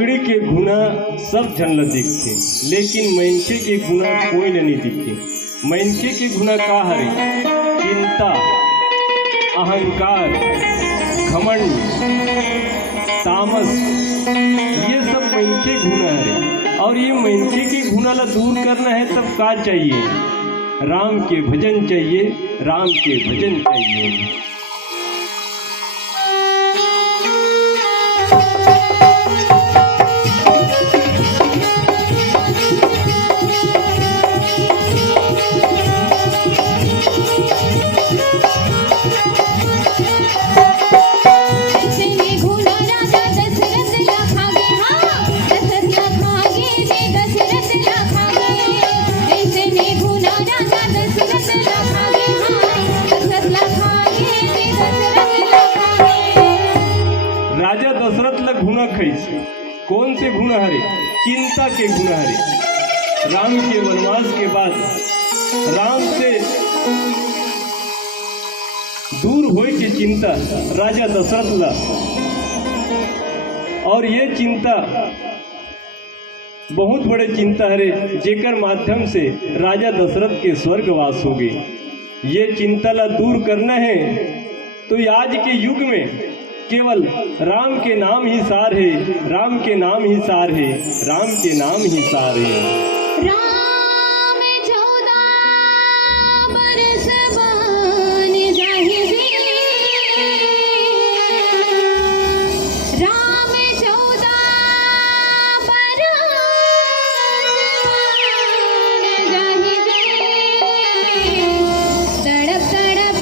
कुकड़ी के गुना सब जन ला दिखते, लेकिन मनखे के गुना कोई नहीं दिखते। मनखे के गुना का हरे? चिंता, अहंकार, घमंड, तामस, ये सब मनखे गुना है। और ये मनखे के गुना ला दूर करना है तब का चाहिए? राम के भजन चाहिए, राम के भजन चाहिए। राजा दशरथ ला गुना कैसे? कौन से गुना हरे? चिंता के गुना हरे। राम के वनवास के बाद राम से दूर होए के चिंता राजा दशरथ ला, और ये चिंता बहुत बड़े चिंता हरे, जेकर माध्यम से राजा दशरथ के स्वर्गवास हो गए। ये चिंता ला दूर करना है तो आज के युग में केवल राम के नाम ही सार है, राम के नाम ही सार है, राम के नाम ही सार है। राम 14 बरस बन जाहि, राम 14 बरस बन जाहि, तड़प तड़प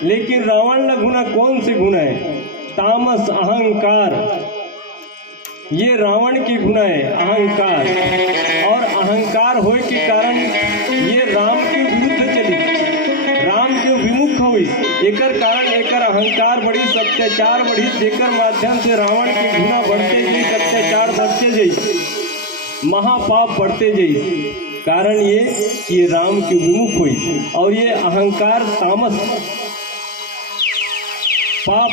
लेकिन रावण का गुना कौन से गुना है? तामस, अहंकार, ये रावण की गुना है, अहंकार। और अहंकार होए के कारण ये राम के विरुद्ध चली, राम के विमुख हुई। एकर कारण एकर अहंकार बढ़ी, अत्याचार बढ़ी, जेकर माध्यम से रावण की गुना बढ़ते जाई, अत्याचार बढ़ते जाई, महापाप बढ़ते जाई। कारण ये कि राम के विमुख हुई। और ये अहंकार, तामस, पाप,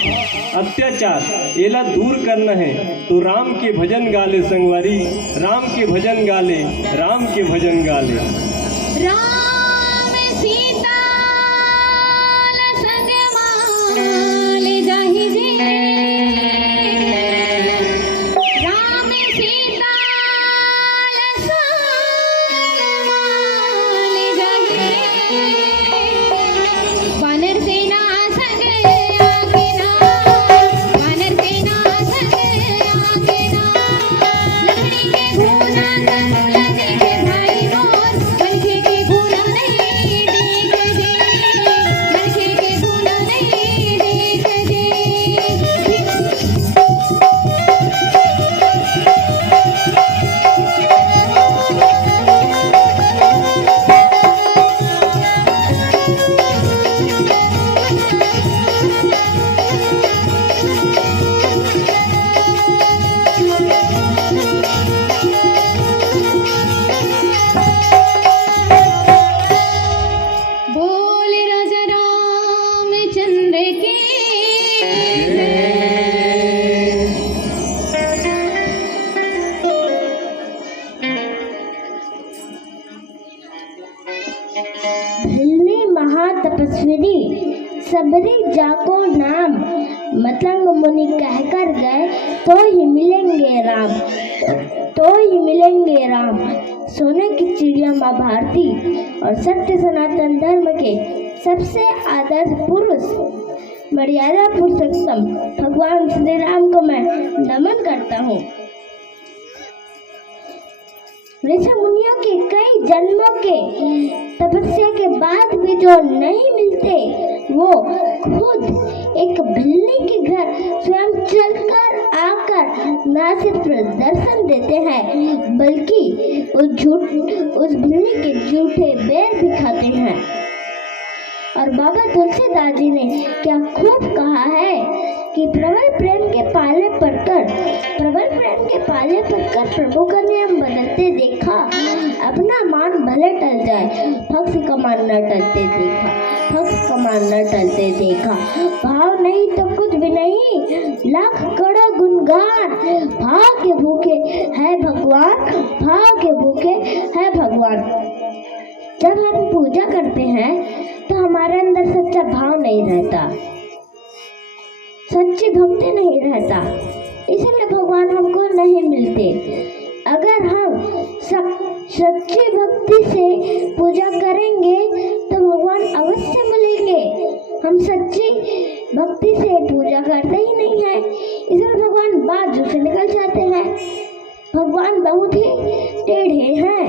अत्याचार एला दूर करना है तो राम के भजन गाले संगवारी, राम के भजन गाले, राम के भजन गाले। राम सीता संग माले जाहि जे, राम सीता संग माले जाहि जे, वानर सेना संग महातपस्वी सबरी जाको नाम, मतलब संग मुनि कहकर गए, तो ही मिलेंगे राम, तो ही मिलेंगे राम। सोने की चिड़िया माँ भारती और सत्य सनातन धर्म के सबसे आदर्श पुरुष, मर्यादा पुरुषोत्तम भगवान श्री राम को मैं नमन करता हूँ। ऋषि मुनियों के कई जन्मों के तपस्या के बाद भी जो नहीं मिलते, वो खुद एक बिल्ली के घर स्वयं चलकर आकर न सिर्फ दर्शन देते हैं, बल्कि उस बिल्ली के जूठे बेर भी खाते हैं। और बाबा तुलसीदास जी ने क्या खूब कहा है कि प्रबल प्रेम के पाले पड़कर प्रभु का नियम बदलते देखा, अपना मान भले टल जाए, भक्त का मान न टलते देखा। भाव नहीं तो कुछ भी नहीं, लाख करोड़ गुणगान, भाव के भूखे है भगवान। जब हम पूजा करते हैं तो हमारे अंदर सच्चा भाव नहीं रहता, सच्ची भक्ति नहीं रहता, इसलिए भगवान हमको नहीं मिलते। अगर हम सच्ची भक्ति से पूजा करेंगे तो भगवान अवश्य मिलेंगे। हम सच्ची भक्ति से पूजा करते ही नहीं है, इसलिए भगवान बाजू से निकल जाते हैं। भगवान बहुत ही टेढ़े हैं।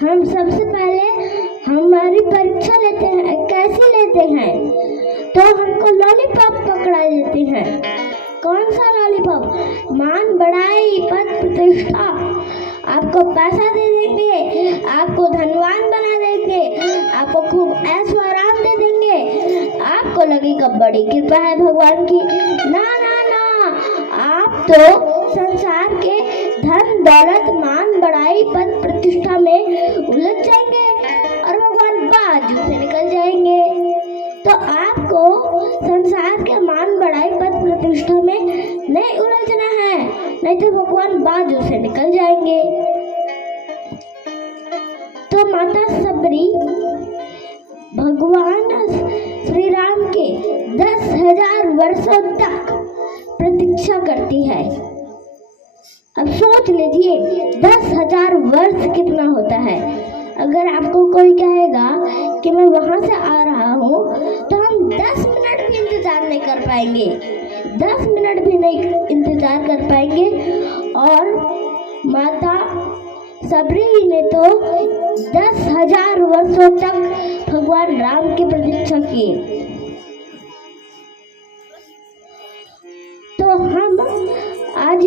हम सबसे पहले हमारी परीक्षा लेते हैं, कैसी लेते हैं? तो हमको लॉलीपॉप पकड़ा देते हैं। कौन सा लॉलीपॉप? मान बढ़ाई, पद प्रतिष्ठा, आपको पैसा दे देंगे, आपको धनवान बना देंगे, आपको खूब ऐशो आराम दे देंगे, आपको लगेगा बड़ी कृपा है भगवान की। ना ना ना, आप तो संसार के धन दौलत मान बढ़ाई पद प्रतिष्ठा में उलझ जाएंगे और भगवान बाजू से निकल जाएंगे। तो आपको संसार के मान बढ़ाई पद प्रतिष्ठा में नहीं उलझना है, नहीं तो भगवान बाजू से निकल जाएंगे। तो माता सबरी भगवान श्री राम के 10,000 वर्षों तक प्रतीक्षा करती है। अब सोच लीजिए 10,000 वर्ष कितना होता है। अगर आपको कोई कहेगा कि मैं वहां से आ रहा हूँ, तो हम 10 मिनट भी इंतजार नहीं कर पाएंगे, 10 मिनट भी नहीं इंतजार कर पाएंगे। और माता सबरी ने तो 10,000 वर्षों तक भगवान राम की प्रतीक्षा की। तो हम आज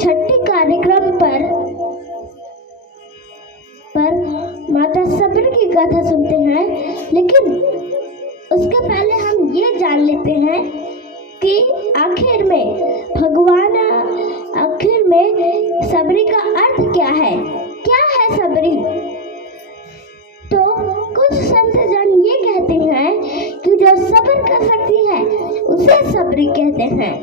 छठी कार्यक्रम पर माता सबरी की कथा सुनते हैं, लेकिन उसके पहले हम ये जान लेते हैं कि आखिर में सबरी का अर्थ क्या है सबरी। तो कुछ संत जन ये कहते हैं कि जो सब्र कर सकती है उसे सबरी कहते हैं।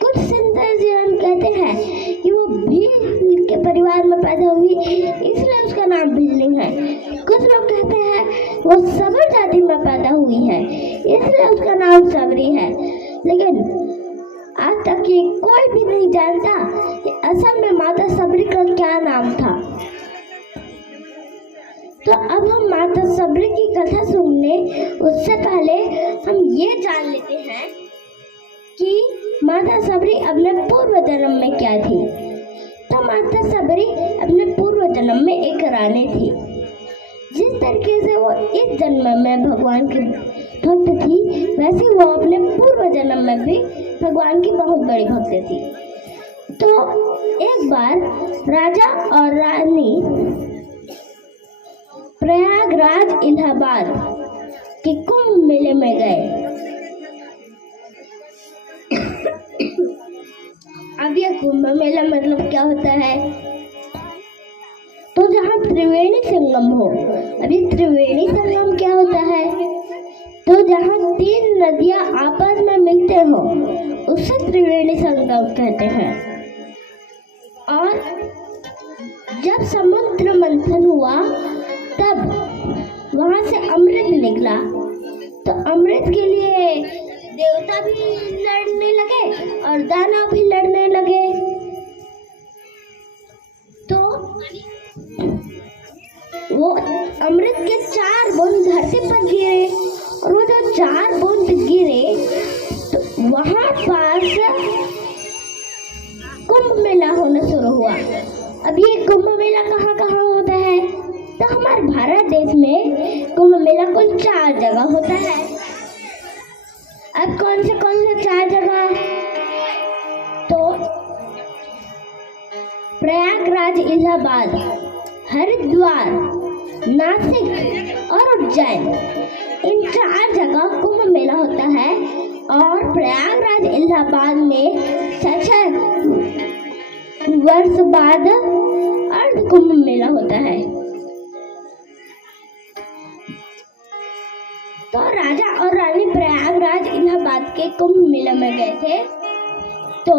कुछ संत जन कहते हैं कि वो भील के परिवार में पैदा हुई, इसलिए उसका नाम भीलनी है। कुछ लोग कहते हैं वो सबर जाति में पैदा हुई है, इसलिए उसका नाम सबरी है। लेकिन आज तक ये कोई भी नहीं जानता कि असल में माता सबरी का क्या नाम था। तो अब हम माता सबरी की कथा सुनने उससे पहले हम ये जान लेते हैं कि माता सबरी अपने पूर्व जन्म में क्या थी। तो माता सबरी अपने पूर्व जन्म में एक रानी थी। जिस तरीके से वो इस जन्म में भगवान की भक्त थी, वैसे वो अपने पूर्व जन्म में भी भगवान की बहुत बड़ी भक्त थी। तो एक बार राजा और रानी प्रयागराज इलाहाबाद के कुंभ मेले में गए। अब यह कुंभ मेला मतलब क्या होता है? तो जहाँ त्रिवेणी संगम हो। अब ये त्रिवेणी संगम क्या होता है? तो जहाँ 3 नदियाँ आपस में मिलते हो, उसे त्रिवेणी संगम कहते हैं। और जब समुद्र मंथन हुआ, तब वहां से अमृत निकला। तो अमृत के लिए देवता भी लड़ने लगे और दानव भी लड़ने लगे। तो वो अमृत के 4 बूंद धरती पर गिरे और वो जो 4 बूंद गिरे तो वहां पास कुंभ मेला होना शुरू हुआ। अब ये कुंभ मेला कहाँ कहाँ होता है? तो हमारे भारत देश में कुंभ मेला कुल 4 जगह होता है। अब कौन से 4 जगह? तो प्रयागराज, इलाहाबाद, हरिद्वार, नासिक और उज्जैन, इन 4 जगह कुंभ मेला होता है। और प्रयागराज, इलाहाबाद में 6 वर्ष बाद अर्ध कुंभ मेला होता है। तो राजा और रानी प्रयागराज, इलाहाबाद के कुंभ मेला में गए थे। तो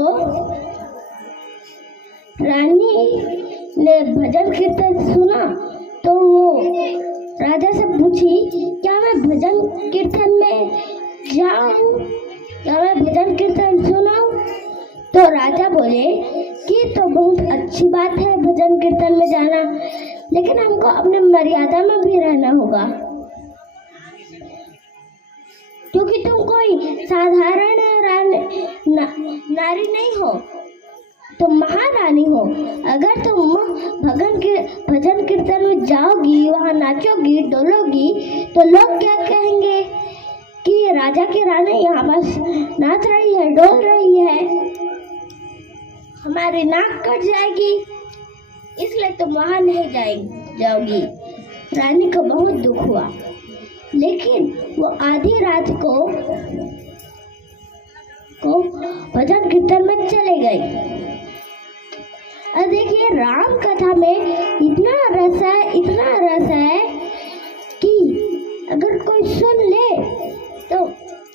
रानी ने भजन कीर्तन सुना तो वो राजा से पूछी, क्या मैं भजन कीर्तन में जाऊं? क्या मैं भजन कीर्तन सुनाऊं? तो राजा बोले कि तो बहुत अच्छी बात है भजन कीर्तन में जाना, लेकिन हमको अपने मर्यादा में भी रहना होगा, क्योंकि तुम कोई साधारण नारी नहीं हो, तुम महारानी हो। अगर तुम भजन कीर्तन में जाओगी, वहाँ नाचोगी, डोलोगी, तो लोग क्या कहेंगे कि राजा की रानी यहाँ बस नाच रही है, डोल रही है, हमारी नाक कट जाएगी, इसलिए तुम वहाँ नहीं जाओगी। रानी को बहुत दुख हुआ, लेकिन वो आधी रात को भजन कीर्तन में चले गए। और देखिए, राम कथा में इतना रस है कि अगर कोई सुन ले तो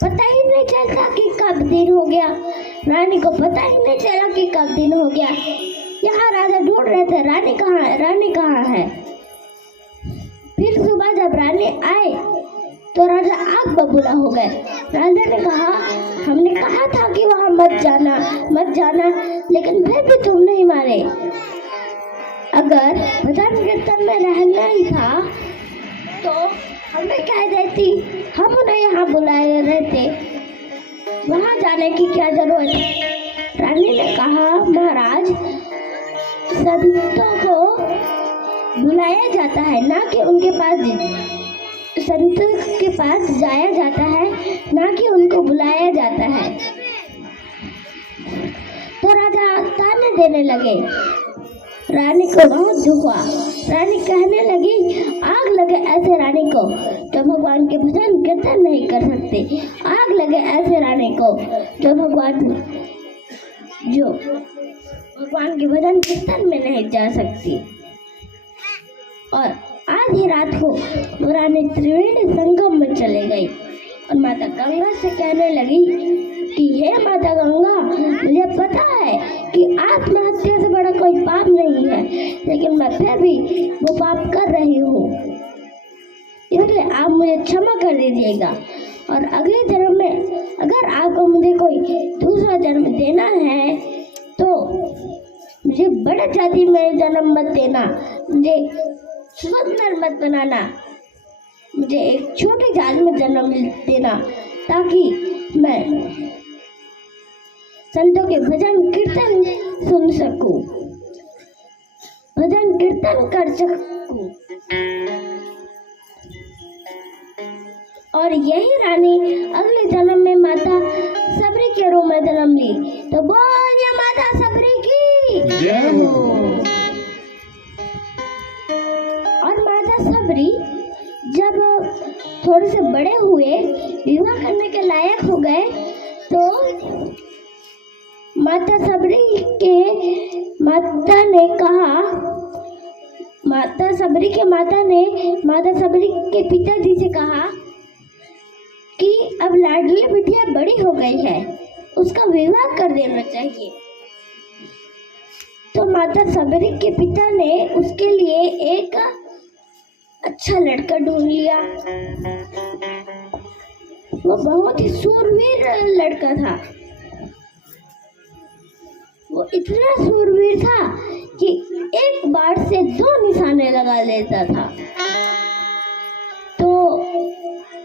पता ही नहीं चलता कि कब दिन हो गया। रानी को पता ही नहीं चला कि कब दिन हो गया। यहाँ राजा ढूंढ रहे थे रानी कहाँ है, रानी कहाँ है। फिर सुबह जब रानी आए तो राजा आग बबूला हो गए। राजा ने कहा, हमने कहा था कि वहाँ मत जाना, लेकिन फिर भी तुम नहीं माने। अगर भजन कीर्तन में रहना ही था तो हमें कह देती, हम उन्हें यहाँ बुलाए रहते, वहाँ जाने की क्या जरूरत। रानी ने कहा, महाराज, संतों को बुलाया जाता है, ना कि उनके पास संतों के पास जाया जाता है, ना कि उनको बुलाया जाता है। तो राजा ताने देने लगे। रानी को बहुत दुख हुआ। रानी कहने लगी, आग लगे ऐसे रानी को जो भगवान के भजन कीर्तन नहीं कर सकते, आग लगे ऐसे रानी को जो भगवान के भजन कीर्तन में नहीं जा सकती। और आधी रात को रानी त्रिवेणी संगम में चले गई और माता गंगा से कहने लगी कि हे माता गंगा, मुझे पता है कि आत्महत्या से बड़ा कोई पाप नहीं है, लेकिन मैं फिर भी वो पाप कर रही हूँ, इसलिए आप मुझे क्षमा कर दीजिएगा। और अगले जन्म में अगर आपको मुझे कोई दूसरा जन्म देना है तो मुझे बड़े जाति में जन्म मत देना, मुझे सुंदर मत बनाना, मुझे एक छोटी जात में जन्म देना, ताकि मैं संतों के भजन कीर्तन सुन सकूं, भजन कीर्तन कर सकूं। और यही रानी अगले जन्म में माता सबरी के रूप में जन्म ली। तो बोलिए माता सबरी की जय हो। और माता सबरी जब थोड़े से बड़े हुए, विवाह करने के लायक हो गए, तो माता सबरी के माता ने कहा, माता सबरी के पिताजी से कहा कि अब लाडली बिटिया बड़ी हो गई है, उसका विवाह कर देना चाहिए। तो माता सबरी के पिता ने उसके लिए एक अच्छा लड़का ढूंढ लिया। वो बहुत ही सूरवीर लड़का था। वो इतना सूरवीर था कि एक बार से 2 निशाने लगा देता था। तो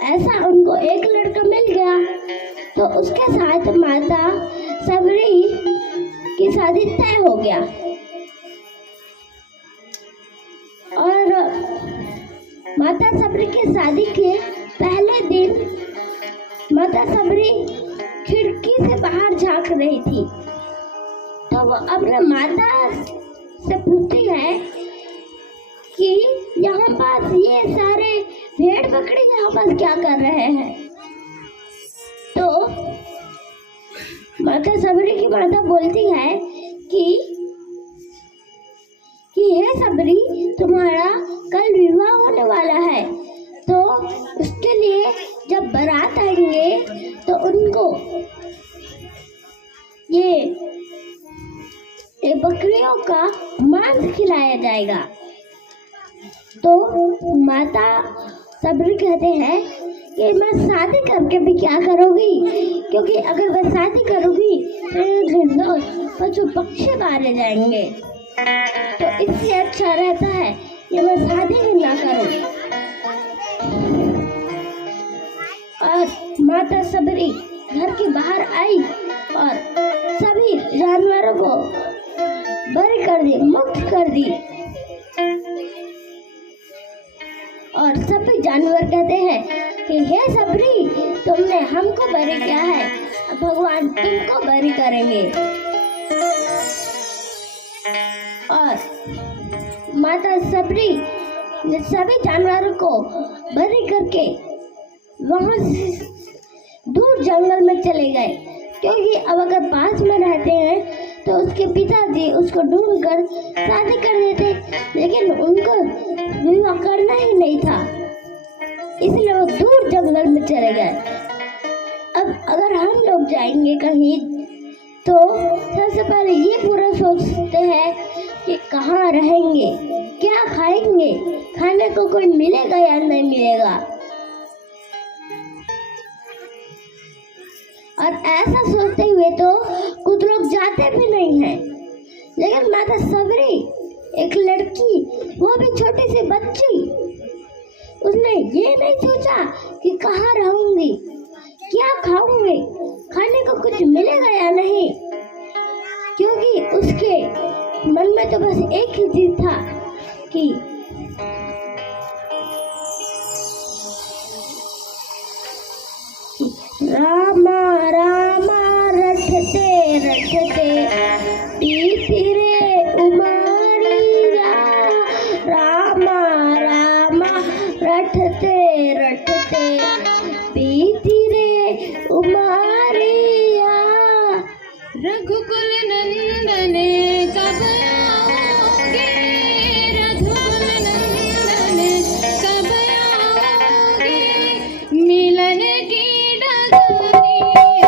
ऐसा उनको एक लड़का मिल गया, तो उसके साथ माता सबरी की शादी तय हो गया। और माता सबरी की शादी के पहले दिन माता सबरी खिड़की से बाहर झांक रही थी। तो वो अपने माता से पूछती है कि यहाँ पास ये सारे भेड़ बकरी यहाँ पास क्या कर रहे हैं। तो माता सबरी की माता बोलती है कि हे सबरी, तुम्हारा कल विवाह होने वाला है, तो उसके लिए जब बारात आएंगे तो उनको ये बकरियों का मांस खिलाया जाएगा। तो माता सबरी कहते हैं कि मैं शादी करके भी क्या करूँगी, क्योंकि अगर मैं शादी करूँगी तो पशु पक्षी मारे जाएंगे। तो इससे अच्छा रहता है कि मैं शादी ही ना करूँ। और माता सबरी घर के बाहर आई और सभी जानवरों को बरी कर दी, मुक्त कर दी। और सभी जानवर कहते हैं कि हे सबरी, तुमने हमको बरी किया है, अब भगवान तुमको बरी करेंगे। और माता सबरी ने सभी जानवरों को बरी करके वहां से दूर जंगल में चले गए, क्योंकि अब अगर पास में रहते हैं तो उसके पिताजी उसको ढूंढकर शादी कर देते, लेकिन उनको विवाह करना ही नहीं था, इसलिए वो दूर जंगल में चले गए। अब अगर हम लोग जाएंगे कहीं तो सबसे पहले ये पूरा सोचते हैं कि कहाँ रहेंगे, क्या खाएंगे, खाने को कोई मिलेगा या नहीं मिलेगा। और ऐसा सोचते हुए तो कुछ लोग जाते भी नहीं हैं। लेकिन माता सबरी, एक लड़की, वो भी छोटी सी बच्ची, उसने ये नहीं सोचा कि कहाँ रहूंगी, क्या खाऊंगी, खाने को कुछ मिलेगा या नहीं, क्योंकि उसके मन में तो बस एक ही चीज था कि रामा रामा रटते रटते बीती रे उमरिया, रामा रामा रटते रटते बीती रे उमरिया। रघुकुल नंदन कब आओगे, रघुकुल नंदन कब आओगे, मिलन की डगरिया,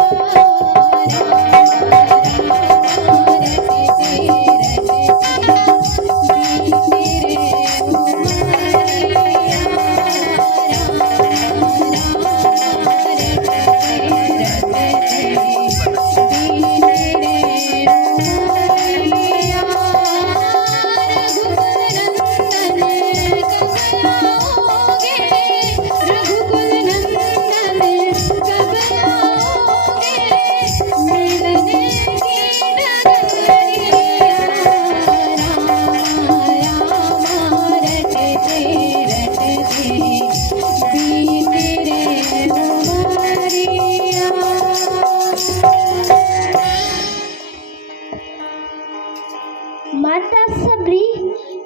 माता सबरी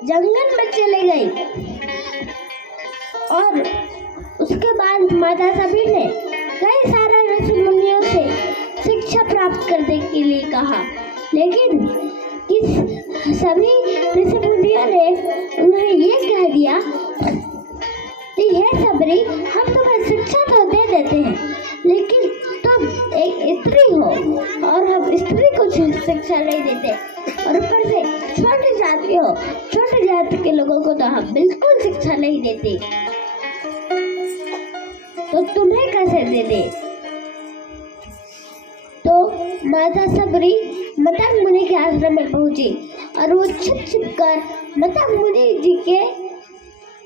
जंगल में चले गई और उसके बाद माता सबरी ने कई सारे ऋषि मुनियों से शिक्षा प्राप्त करने के लिए कहा, लेकिन इस सभी ऋषि मुनियों ने उन्हें ये कह दिया कि हे सबरी, हम तुम्हें शिक्षा तो दे देते हैं, लेकिन तुम एक स्त्री हो और हम स्त्री को शिक्षा नहीं देते, और ऊपर से छोटी जात के हो, छोटे जात के लोगों को तो हम बिल्कुल शिक्षा नहीं देते, तो तुम्हें कैसे दे दे? तो माता सबरी मतंग मुनि के आश्रम में पहुंची और वो छिप छिप कर मतंग मुनि जी के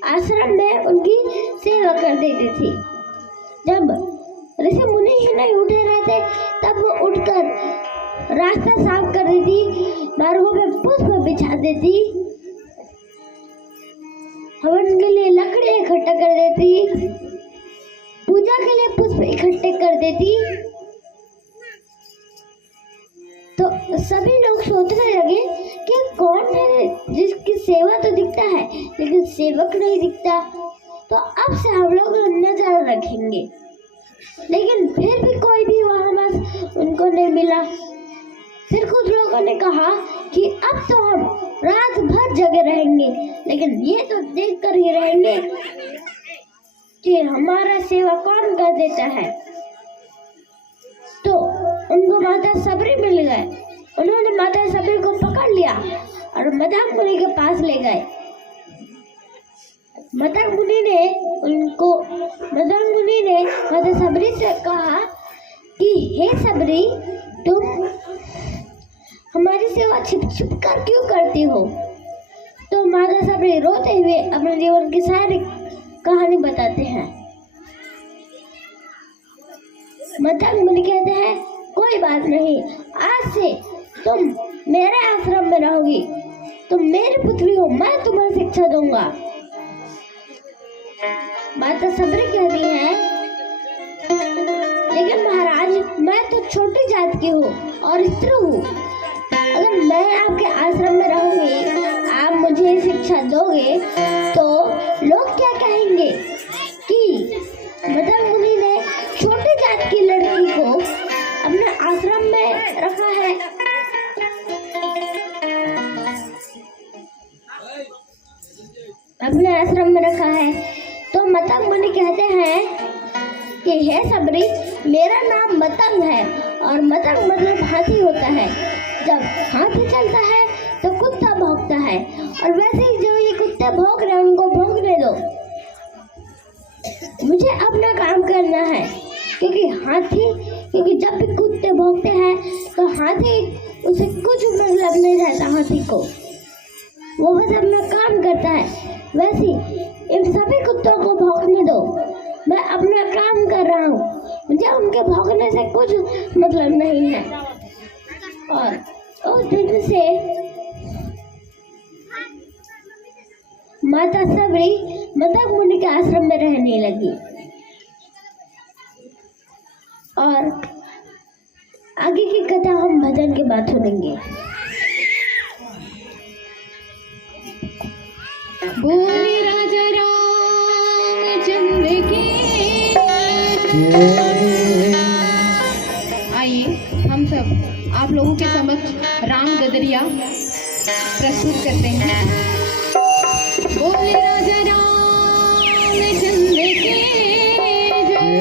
आश्रम में उनकी सेवा कर देती थी। जब ऋषि मुनि ही नहीं उठे रहते तब वो उठकर रास्ता साफ कर देती, मार्गों में पुष्प बिछा देती, हवन के लिए लकड़ी इकट्ठा कर देती, पूजा के लिए पुष्प इकट्ठे कर देती। तो सभी लोग सोचने लगे कि कौन है जिसकी सेवा तो दिखता है लेकिन सेवक नहीं दिखता, तो अब से हम लोग नजर रखेंगे। लेकिन फिर भी कोई भी वहां बस उनको नहीं मिला। फिर कुछ लोगों ने कहा कि अब तो हम रात भर जगे रहेंगे, लेकिन ये तो देख कर ही रहेंगे कि हमारा सेवा कौन कर देता है। तो उनको माता सबरी मिल गए। उन्होंने माता सबरी को पकड़ लिया और मतंग मुनि के पास ले गए। मतंग मुनि ने माता सबरी से कहा कि हे सबरी, तुम हमारी सेवा छिप छिप कर क्यों करती हो? तो माता सबरी रोते हुए अपने जीवन की सारी कहानी बताते हैं। मतंग मुनि कहते हैं, कोई बात नहीं, आज से तुम मेरे आश्रम में रहोगी, तुम मेरी पुत्री हो, मैं तुम्हें शिक्षा दूंगा। माता सबरी कहती है, लेकिन महाराज मैं तो छोटी जात की हूँ और स्त्री हूँ, अगर मैं आपके आश्रम में रहूंगी, आप मुझे शिक्षा दोगे तो लोग क्या कहेंगे कि मतंग मुनि ने छोटी जात की लड़की को अपने आश्रम में रखा है। अपने आश्रम में रखा है। तो मतंग मुनि कहते हैं कि हे सबरी, मेरा नाम मतंग है और मतंग मतलब हाथी होता है। जब हाथी चलता है तो कुत्ता भौंकता है, और वैसे ही जो ये कुत्ते भौंक रहे हैं उनको भौंकने दो, मुझे अपना काम करना है। क्योंकि जब भी कुत्ते भौंकते हैं तो हाथी उसे कुछ मतलब नहीं रहता, हाथी को वो बस अपना काम करता है। वैसे इन सभी कुत्तों को भौंकने दो, मैं अपना काम कर रहा हूँ, मुझे उनके भौंकने से कुछ मतलब नहीं है। और उस दिन से माता सबरी मतंग मुनि के आश्रम में रहने लगी। और आगे की कथा हम भजन के बाद सुनेंगे। बोले राजा रामचंद्र की। आइए हम सब आप लोगों के समक्ष राम गदरिया प्रस्तुत करते हैं। बोले राजा रामचंद्र की जय।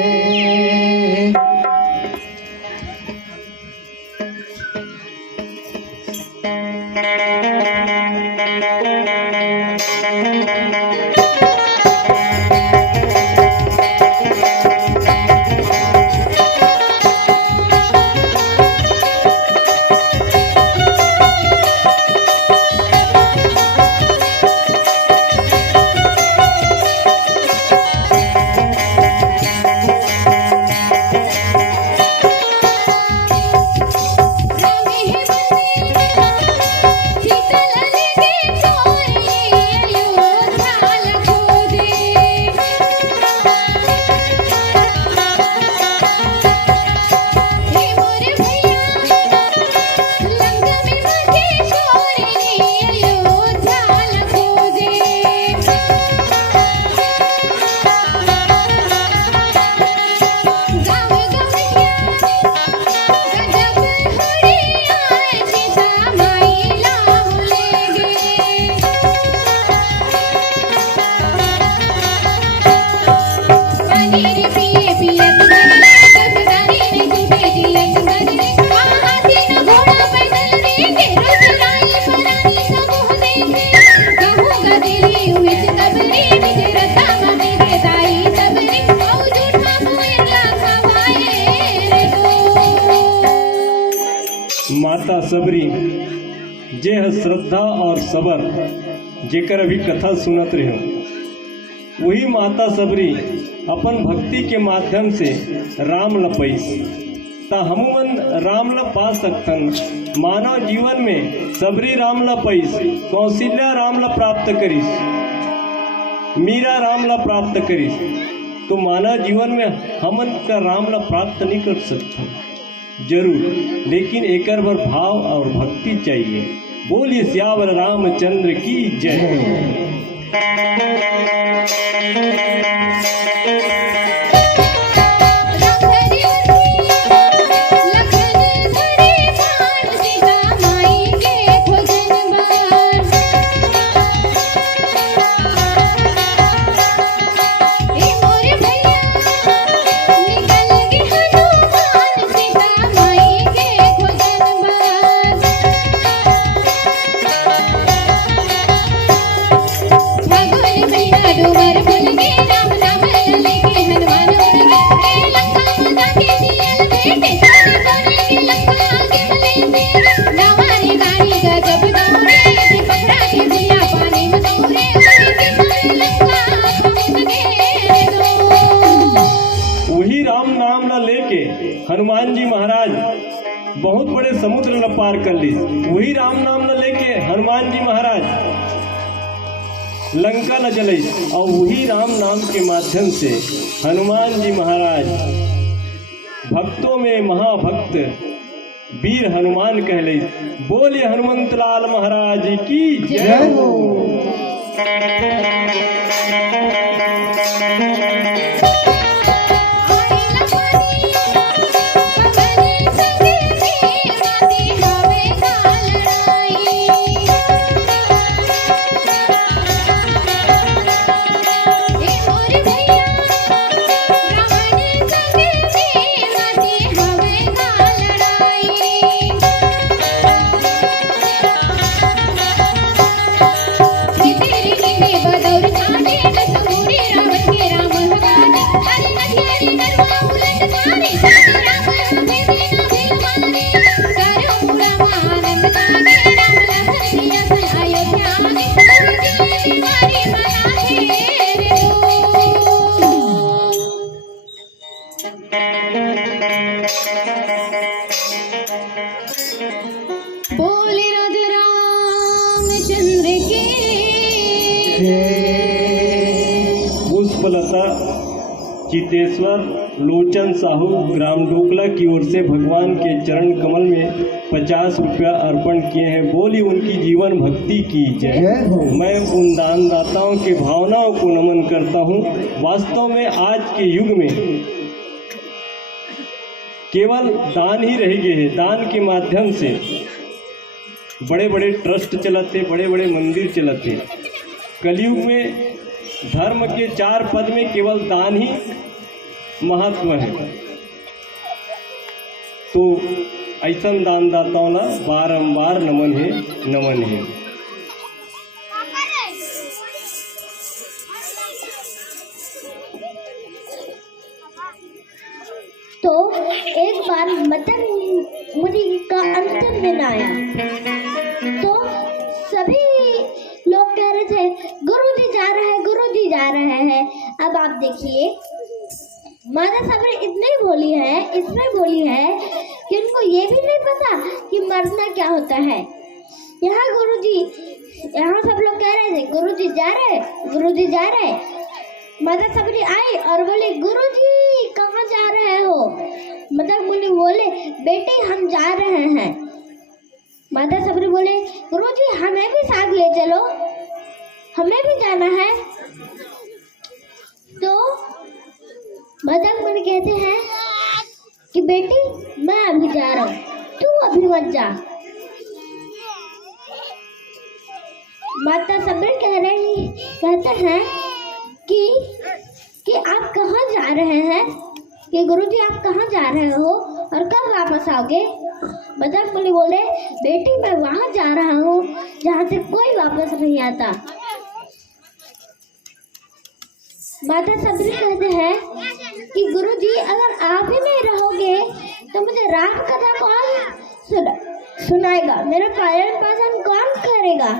सबरी जे है श्रद्धा और सबर जेकर अभी कथा सुनत रहे हो, वही माता सबरी अपन भक्ति के माध्यम से राम ल पैस ता हमन राम ल पा सकतन। मानव जीवन में सबरी राम ल पैस, कौशल्या राम ल प्राप्त करिस, मीरा राम ल प्राप्त करिस, तो मानव जीवन में हमन का राम ल प्राप्त नहीं कर सकता जरूर, लेकिन एकर बर भाव और भक्ति चाहिए। बोलिए सियावर रामचंद्र की जय। हनुमान जी महाराज बहुत बड़े समुद्र न पार कर ली। वही राम नाम न लेके हनुमान जी महाराज लंका न जले, और वही राम नाम के माध्यम से हनुमान जी महाराज भक्तों में महाभक्त वीर हनुमान कहले। बोलिए हनुमंत लाल महाराज की जय हो। पुष्पलता चितेश्वर लोचन साहू ग्राम डोकला की ओर से भगवान के चरण कमल में 50 रुपया अर्पण किए हैं। बोली उनकी जीवन भक्ति की जय। मैं उन दानदाताओं की भावनाओं को नमन करता हूँ। वास्तव में आज के युग में केवल दान ही रह गए हैं। दान के माध्यम से बड़े बड़े ट्रस्ट चलते, बड़े बड़े मंदिर चलते। कलयुग में धर्म के 4 पद में केवल दान ही महत्व है। तो ऐसा दानदाताओं ना बारंबार नमन है, नमन है। तो एक बार मदन मुनि का अंतिम दिन आया, तो सभी लोग कह रहे थे गुरुजी जा रहे हैं, गुरुजी जा रहे हैं। अब आप देखिए माता सबरी इतनी भोली है, इसमें भोली है कि उनको ये भी नहीं पता कि मरना क्या होता है। यहाँ गुरुजी, यहाँ सब लोग कह रहे थे गुरुजी जा रहे, गुरुजी जा रहे। माता सबरी आई और बोली गुरुजी कहाँ जा रहे हो? मदन मुनि बोले बेटे हम जा रहे हैं। माता सबरी बोले गुरुजी हमें भी साथ ले चलो, हमें भी जाना है। तो मदन मुनि कहते हैं कि बेटी मैं अभी जा रहा हूँ, तू अभी मत जा। माता सबरी कहते हैं कि आप कहाँ जा रहे हैं, कि गुरुजी आप कहाँ जा रहे हो और कब वापस आओगे? मदन मुनि बोले बेटी मैं वहाँ जा रहा हूँ जहाँ से कोई वापस नहीं आता। माता सबरी कहते हैं कि गुरुजी अगर आप ही नहीं रहोगे तो मुझे राम कथा कौन सुनाएगा, मेरा पालन पोषण कौन करेगा?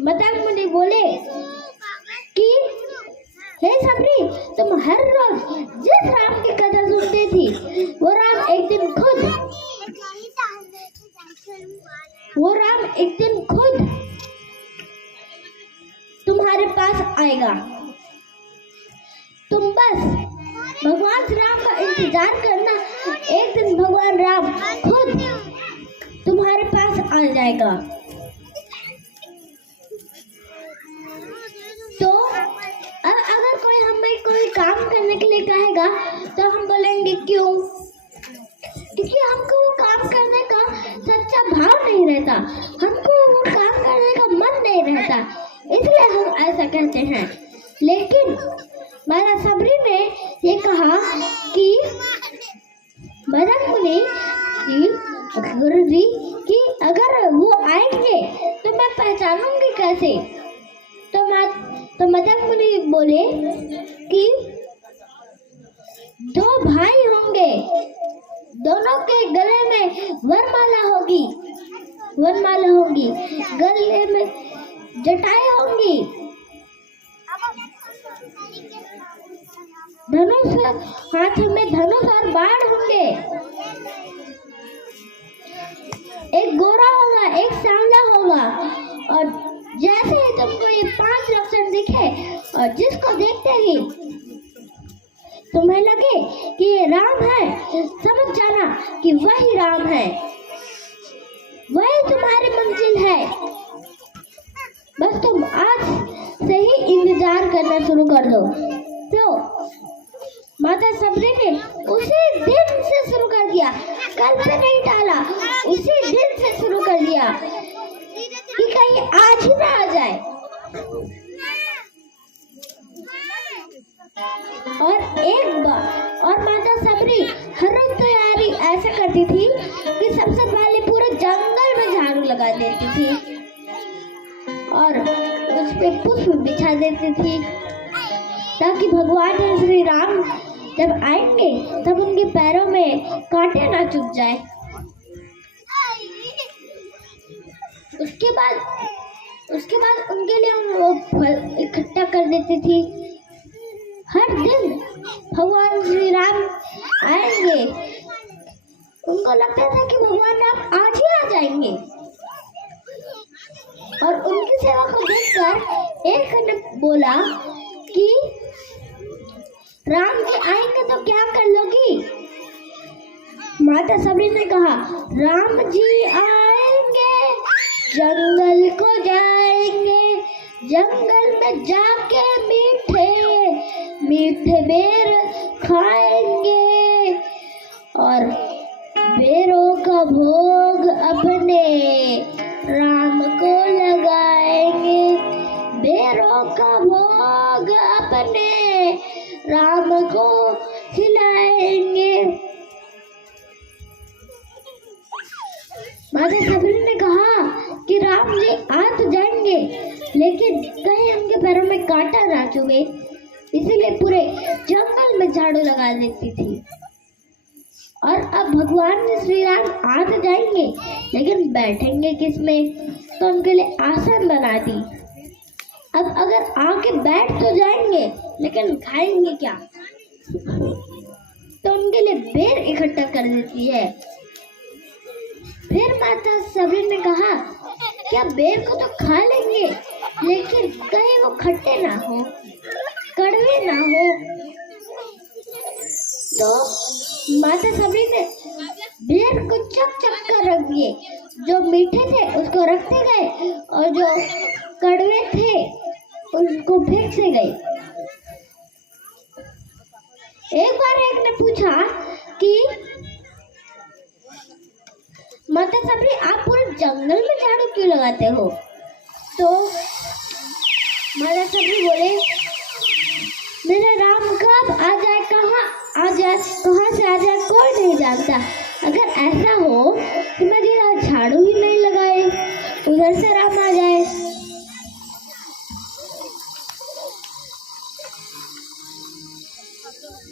मतंग मुनि बोले कि हे सबरी, तुम हर रोज जिस राम की कथा सुनती थी, वो राम एक दिन खुद तुम्हारे पास आएगा। तुम बस भगवान श्री राम का इंतजार करना, एक दिन भगवान राम खुद तुम्हारे पास आ जाएगा। तो अगर कोई हमें कोई काम करने के लिए कहेगा तो हम बोलेंगे क्यों? क्योंकि हमको वो काम करने का सच्चा भाव नहीं रहता, हमको वो काम करने का मन नहीं रहता, इसलिए हम ऐसा कहते हैं। लेकिन माता सबरी ने ये कहा कि मतंग मुनि गुरुजी कि अगर वो आएंगे तो मैं पहचानूंगी कैसे? तो मतंग मुनि बोले कि दो भाई होंगे, दोनों के गले में वरमाला होगी, गले में जटाएं होंगी, धनुष हाथ में धनुष और बाण होंगे, एक गोरा होगा, एक सांवला होगा, और जैसे ही तुमको ये 5 लक्षण दिखे और जिसको देखते ही तुम्हें लगे कि ये राम है, समझ जाना कि वही राम है, वही तुम्हारी मंजिल है। बस तुम आज से ही इंतजार करना शुरू कर दो। तो माता सबरी ने उसी दिन से शुरू कर दिया, कल से नहीं टाला, उसी दिन से शुरू कर दिया कि कहीं आज ही ना आ जाए। और माता सबरी हर रोज तैयारी ऐसा करती थी कि सबसे पहले पूरे जंगल में झाड़ू लगा देती थी और उस पे पुष्प बिछा देती थी, ताकि भगवान श्री राम जब आएंगे तब उनके पैरों में कांटे ना चुभ जाए। उसके बाद उनके लिए वो फल इकट्ठा कर देती थी। हर दिन भगवान श्री राम आएंगे, उनको लगता था कि भगवान राम आज ही आ जाएंगे, और उनकी सेवा को देखकर एक ने बोला कि राम जी आएंगे तो क्या कर लोगी? माता सबरी ने कहा, राम जी आएंगे, जंगल को जाएंगे, जंगल में जाके मीठे मीठे बेर खाएंगे और बेरों का भोग अपने राम को लगाएंगे, बेरों का भोग अपने राम को खिलाएंगे। माता सबरी ने कहा कि राम जी आ तो जाएंगे, लेकिन कहीं उनके पैरों में कांटा ना चुभे, इसीलिए पूरे जंगल में झाड़ू लगा देती थी। और अब भगवान श्री राम आ तो जाएंगे, लेकिन बैठेंगे किस में? तो उनके लिए आसन बना दी। अब अगर आके बैठ तो जाएंगे, लेकिन खाएंगे क्या? तो उनके लिए बेर इकट्ठा कर देती है। फिर माता सबरी ने कहा, क्या बेर को तो खा लेंगे, लेकिन कहीं वो खट्टे ना हो, कड़वे ना हो। तो माता सबरी ने बेर को चक चक कर रख दिए, जो मीठे थे उसको रखते गए और जो कड़वे थे उनको फेंकते गए। एक बार एक ने पूछा कि माता सबरी, आप पूरे जंगल में झाड़ू क्यों लगाते हो? तो माता सबरी बोले, मेरा राम कब आ जाए, कहाँ से आ जाए कोई नहीं जानता। अगर ऐसा हो कि मैं जिधर झाड़ू ही नहीं लगाए उधर से राम आ जाए।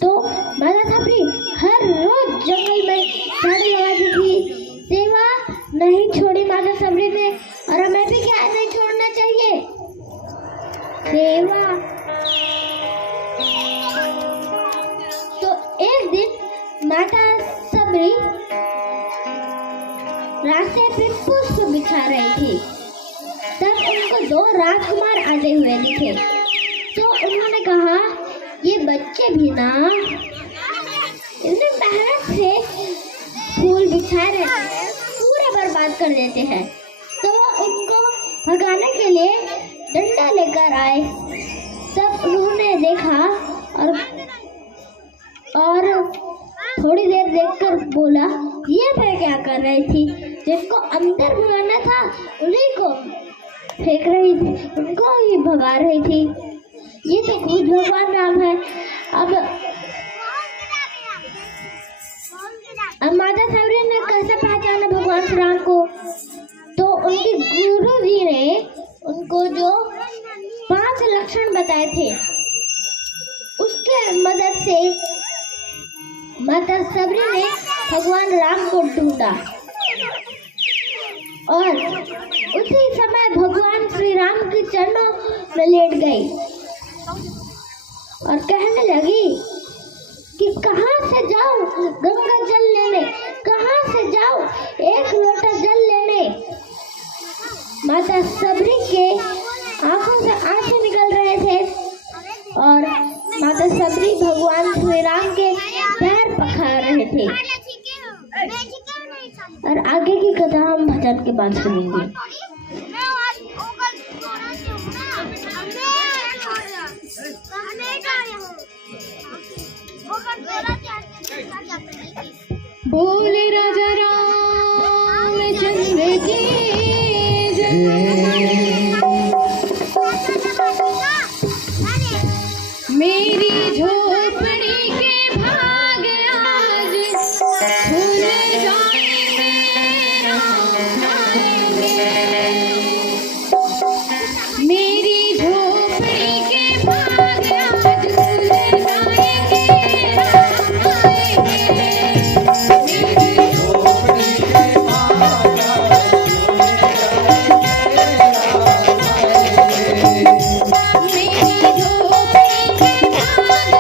तो माता सबरी हर रोज जंगल में झाड़ू लगाती थी। सेवा नहीं छोड़ी माता सबरी ने, और हमें भी क्या नहीं छोड़ना चाहिए। सेवा। तो एक दिन माता सबरी रास्ते पे पुष्प बिछा रही थी, तब उनको दो राजकुमार आते हुए दिखे। तो उन्होंने कहा, ये बच्चे भी ना इतने मेहनत से फूल बिछा रहे हैं, पूरा बर्बाद कर देते हैं। तो वो उनको भगाने के लिए डंडा लेकर आए। तब उन्होंने देखा और थोड़ी देर देखकर बोला, ये मैं क्या कर रही थी? जिनको अंदर भगाना था उन्हीं को फेंक रही थी, उनको ही भगा रही थी। ये तो खुद भगवान राम है। अब माता सबरी ने कैसे पहचाना भगवान राम को? तो उनके गुरुजी ने उनको जो 5 लक्षण बताए थे, उसके मदद से माता सबरी ने भगवान राम को ढूंढा और उसी समय भगवान श्री राम के चरणों में लेट गई और कहने लगी कि कहाँ से जाऊं गंगा जल लेने, कहाँ से जाऊं एक लोटा जल लेने। माता सबरी के आंखों से आंसू निकल रहे थे और माता सबरी भगवान श्री राम के पैर पखार रहे थे। और आगे की कथा हम भजन के बाद सुनेंगे। बोले राजा रामचंद्र की जय। मेरी झोपड़ी के भाग आज खुल जाएंगे, राम आएंगे। मेरी झोपड़ी के भाग आज खुल जाएंगे, राम आएंगे। मेरी झोपड़ी के भाग आज खुल जाएंगे, राम आएंगे। मेरी झोपड़ी के भाग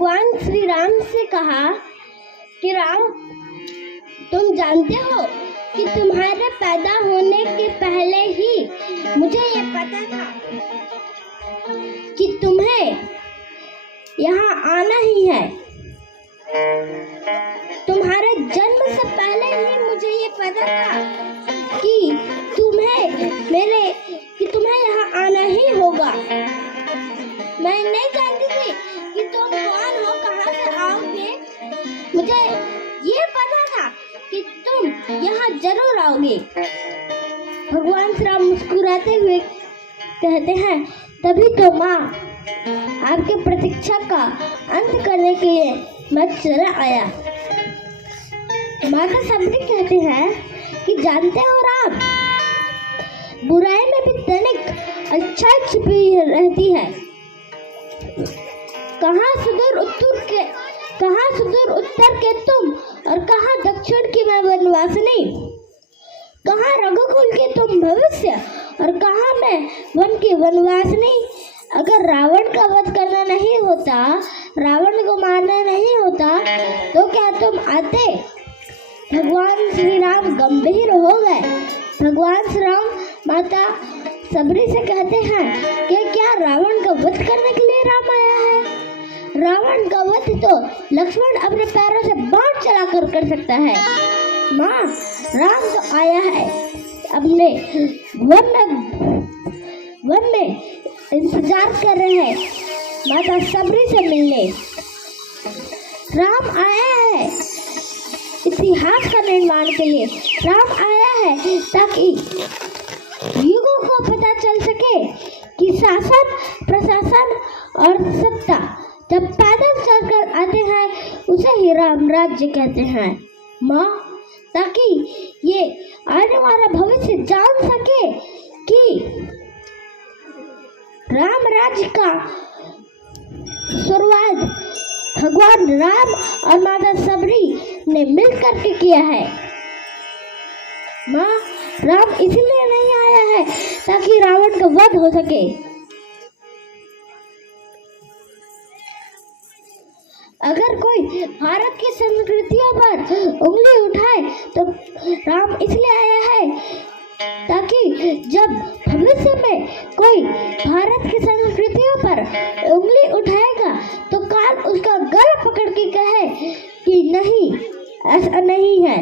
भगवान श्री राम से कहा कि राम, तुम जानते हो कि तुम्हारे पैदा होने के पहले ही मुझे ये पता था कि तुम्हें यहाँ आना ही है। तुम्हारे जन्म से पहले ही मुझे ये पता था कि तुम्हें यहाँ आना ही होगा। मैं नहीं जानती थी कि तुम कौन हो, कहाँ से आओगे। मुझे ये पता था कि तुम यहाँ जरूर आओगे। भगवान श्री राम मुस्कुराते हुए कहते हैं, तभी तो माँ, आपके प्रतीक्षा का अंत करने के लिए मैं चला आया। माता सबरी कहते हैं कि जानते हो राम, बुराई में भी तनिक अच्छाई छिपी रहती है। कहाँ सुदूर उत्तर के तुम और कहाँ दक्षिण की मैं वनवासिनी, कहाँ रघुकुल के तुम भविष्य और कहाँ मैं वन की वनवासिनी। अगर रावण का वध करना नहीं होता, रावण को मारना नहीं होता, तो क्या तुम आते? भगवान श्री राम गंभीर हो गए। भगवान श्री राम माता सबरी से कहते हैं कि क्या रावण का वध करने के लिए राम आया है? रावण का वध तो लक्ष्मण अपने पैरों से बाण चलाकर कर सकता है। माँ, राम तो आया है अपने वन में इंतजार कर रहे हैं माता सबरी से मिलने। राम आया है इतिहास का निर्माण के लिए। राम आया है ताकि युगों को पता चल सके कि शासन, प्रशासन और सत्ता जब पैदल चलकर आते हैं उसे ही राम राज्य कहते हैं। माँ, ताकि ये आने वाला भविष्य जान सके कि राम राज्य का शुरुआत भगवान राम और माता सबरी ने मिलकर के किया है। माँ, राम इसलिए नहीं आया है ताकि रावण का वध हो सके। अगर कोई भारत की संस्कृतियों पर उंगली उठाए तो राम इसलिए आया है ताकि जब भविष्य में कोई भारत की संस्कृतियों पर उंगली उठाएगा तो काल उसका गला पकड़ के कहे कि नहीं, ऐसा नहीं है।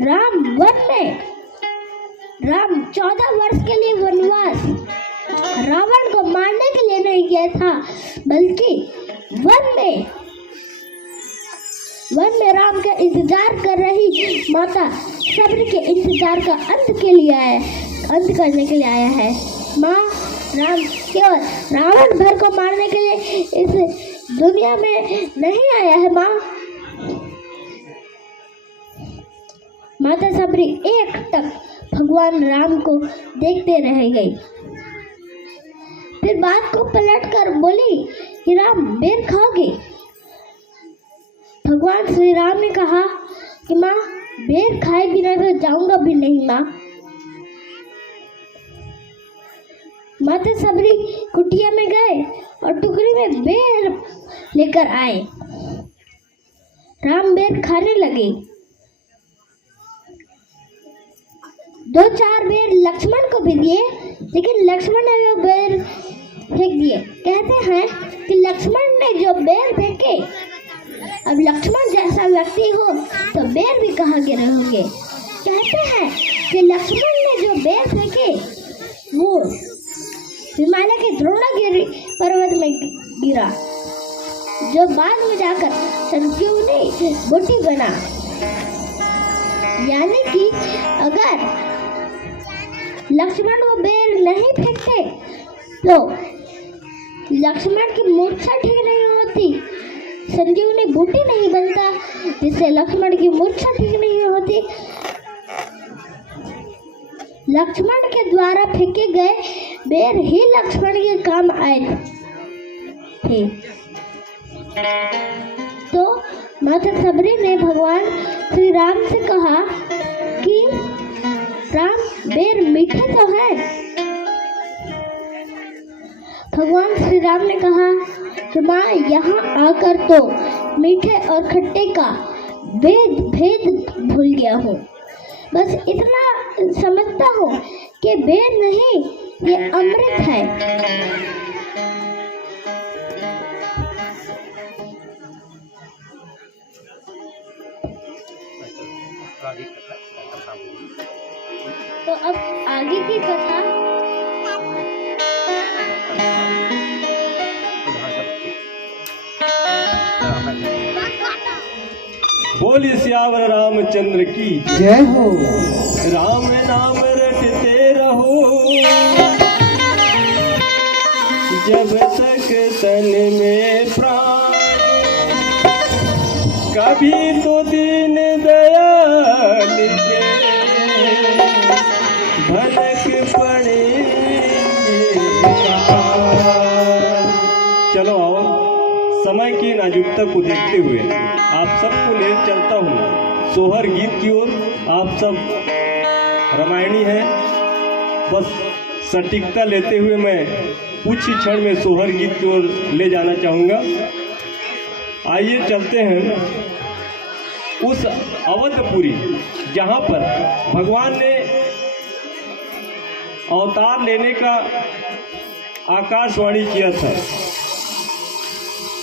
राम 14 वर्ष के लिए वनवास रावण को मारने के लिए नहीं गया था, बल्कि वन में राम का इंतजार कर रही माता सबरी के इंतजार का अंत करने के लिए आया है। माँ, राम केवल रावण भर को मारने के लिए इस दुनिया में नहीं आया है। माँ, माता सबरी एक टक भगवान राम को देखते रह गई। फिर बात को पलटकर बोली कि राम, बेर खाओगे? भगवान श्री राम ने कहा कि माँ, बेर खाए बिना तो जाऊंगा भी नहीं। माँ, माता सबरी कुटिया में गए और टुकड़ी में बेर लेकर आए। राम बेर खाने लगे। 2-4 बेर लक्ष्मण को भी दिए, लेकिन लक्ष्मण ने वो बेर फेंक दिए। कहते हैं कि लक्ष्मण ने जो बेर फेंके, अब लक्ष्मण जैसा व्यक्ति हो तो बेर भी कहाँ गिरे होंगे। कहते हैं कि लक्ष्मण ने जो बेर फेंके वो हिमालय के द्रोणागिरी पर्वत में गिरा, जो बाद में जाकर संजीवनी बूटी बना। यानी कि अगर लक्ष्मण वो बेर नहीं फेंकते तो लक्ष्मण की मूर्छा ठीक नहीं होती, संजीवनी बूटी नहीं बनता, जिससे लक्ष्मण की मूर्छा ठीक नहीं होती। लक्ष्मण के द्वारा फेंके गए बेर ही लक्ष्मण के काम आए थे। तो माता सबरी ने भगवान श्री राम से कहा कि राम, बेर मीठे तो है। भगवान श्री राम ने कहा कि माँ यहाँ आकर तो मीठे और खट्टे का भेद भूल गया हूँ। बस इतना समझता हूँ कि भेद नहीं, ये अमृत है। तो अब आगे की कथा। बोली सियावर रामचंद्र की जय हो। राम नाम रटते रहो जब तक तन में प्राण, कभी तो दीन दयाल के भनक पड़ेंगे। चलो आओ, समय की नाजुकता को देखते हुए आप सबको ले चलता हूँ सोहर गीत की ओर। आप सब रामायणी हैं, बस सटीकता लेते हुए मैं कुछ ही क्षण में सोहर गीत की ओर ले जाना चाहूँगा। आइए चलते हैं उस अवधपुरी जहाँ पर भगवान ने अवतार लेने का आकाशवाणी किया था।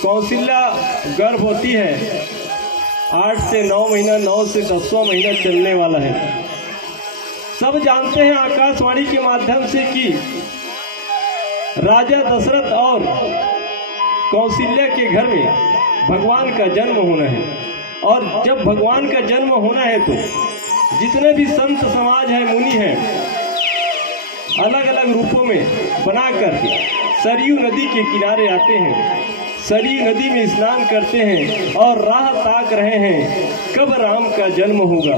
कौशल्या गर्भवती है, 8 से 9 महीना, 9 से 10वां महीना चलने वाला है। सब जानते हैं आकाशवाणी के माध्यम से कि राजा दशरथ और कौशल्या के घर में भगवान का जन्म होना है। और जब भगवान का जन्म होना है तो जितने भी संत समाज है, मुनि हैं, अलग अलग रूपों में बनाकर सरयू नदी के किनारे आते हैं, सरयू नदी में स्नान करते हैं और राह ताक रहे हैं कब राम का जन्म होगा।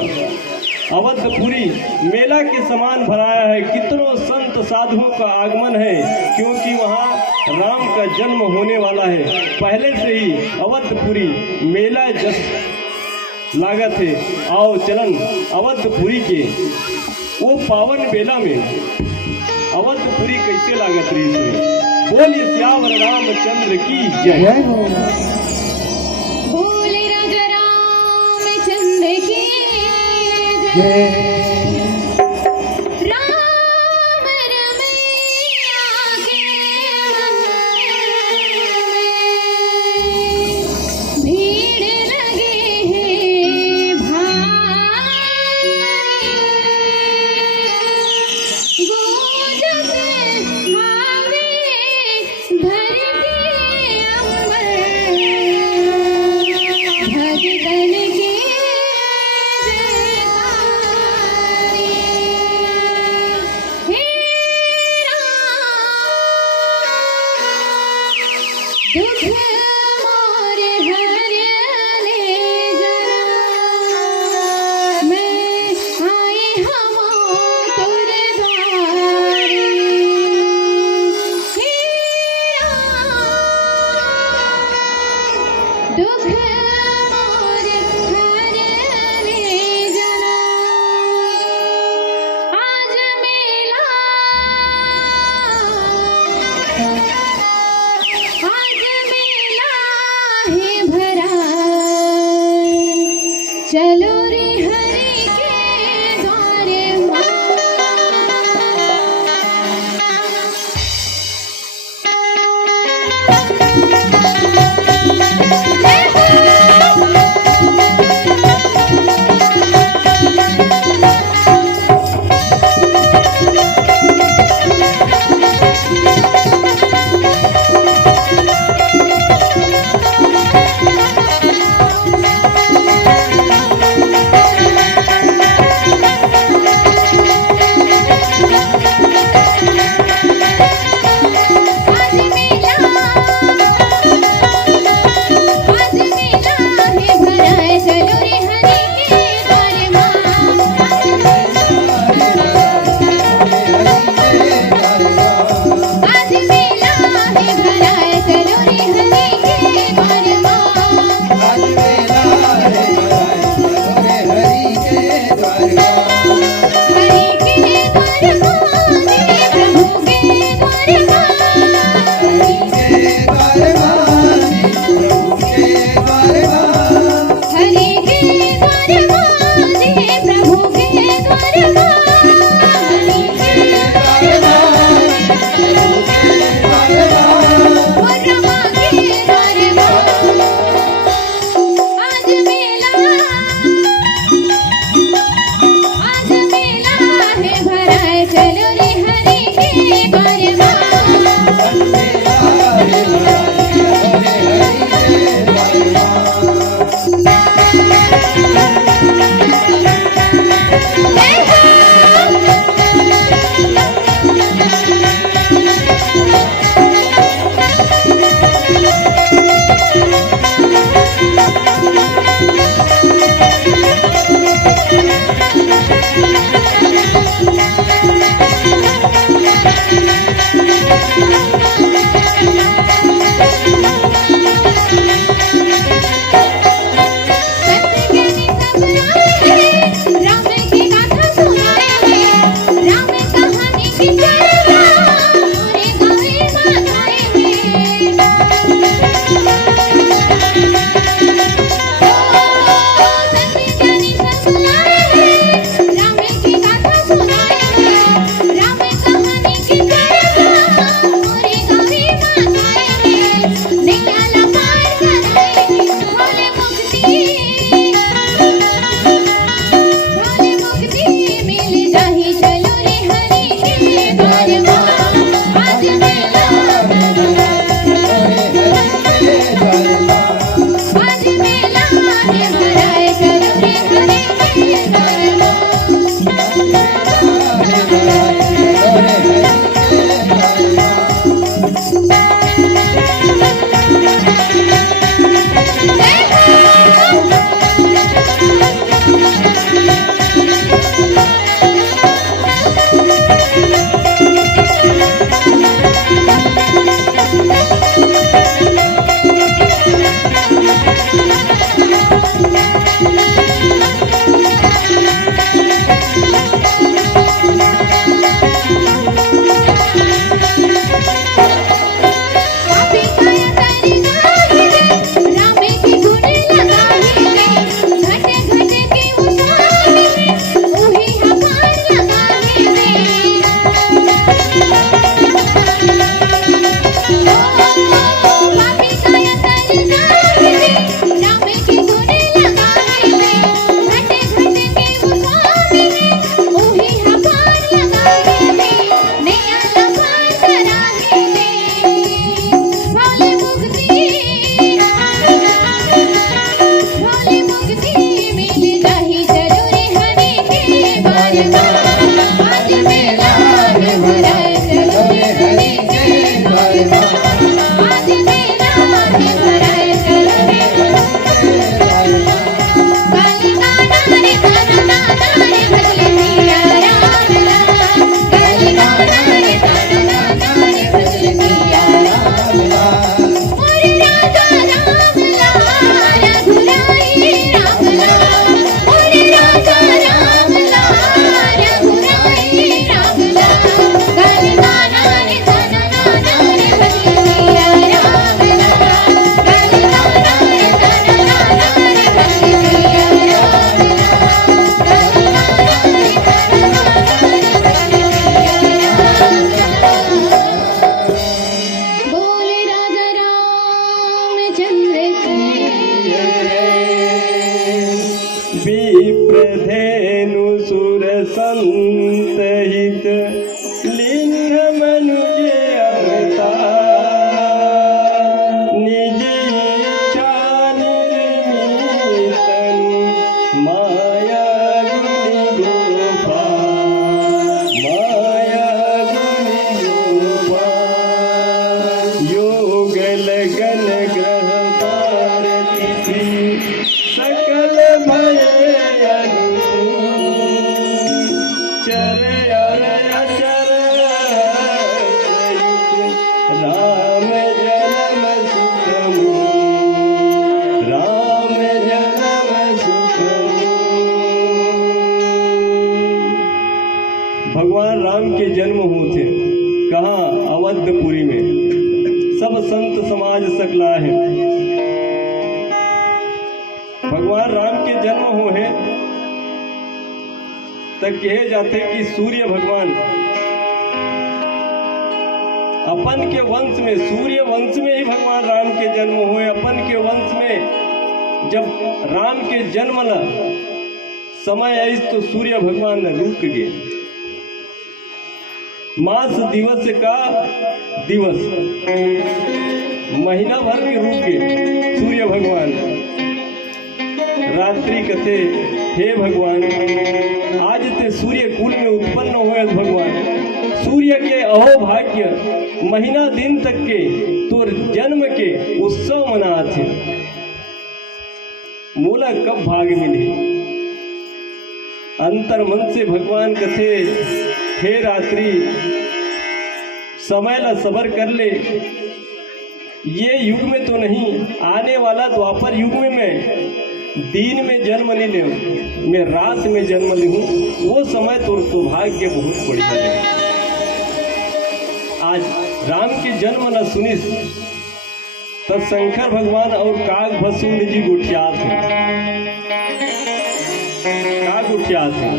अवधपुरी मेला के समान भराया है, कितनों संत साधुओं का आगमन है, क्योंकि वहाँ राम का जन्म होने वाला है। पहले से ही अवधपुरी मेला जस लागत है। आओ चलन अवधपुरी के वो पावन बेला में अवधपुरी कैसे लागत रही है। बोलिए सियावर रामचंद्र की जय। जय हो। बोले राजा रामचंद्र की जय। जय। राम रमैया के मन में भीड़ लगे हैं भारी, गूंजत हावे धरती अंबर, भगतन की जयकारी। हे राम, दुख मोर हरने जरा, मैं आई हम तोरे द्वारे। आज मेला है भरा, चलो रे हरि के द्वारे माँ। विप्रधेनु सुर संत हित लिंग मनुज अवतार निज इच्छा निर्मितनु माया गुनि गोपाल माया गुनि गोपाल योग लगन ग्रह पारति सकल भय चर अर अचर राम जन्म सुखमु राम जन्म सुखमु। भगवान राम के जन्म हुए थे कहाँ? अवधपुरी में। सब संत समाज सकला है। भगवान राम के जन्म हुए तक कहे जाते कि सूर्य भगवान अपन के वंश में, सूर्य वंश में ही भगवान राम के जन्म हुए। अपन के वंश में जब राम के जन्म ला समय आई तो सूर्य भगवान रुक गए। मास दिवस का दिवस महीना भर के रुक गए सूर्य भगवान। रात्रि कथे हे भगवान आज ते सूर्य कुल में उत्पन्न हुए भगवान। सूर्य के अहो भाग्य महीना दिन तक के तोर जन्म के उत्सव मनाथे मोला कब भाग मिले। अंतर मन से भगवान कथे हे रात्रि समय ला सबर कर ले। ये युग में तो नहीं, आने वाला द्वापर युग में मैं दिन में जन्म नहीं ले, मैं रात में जन्म ली हूँ। वो समय तो सौभाग्य बहुत बढ़िया है। आज राम के जन्म न सुनिस तब शंकर भगवान और काग भसून जी गुठियात हैं। काग गुठियात हैं।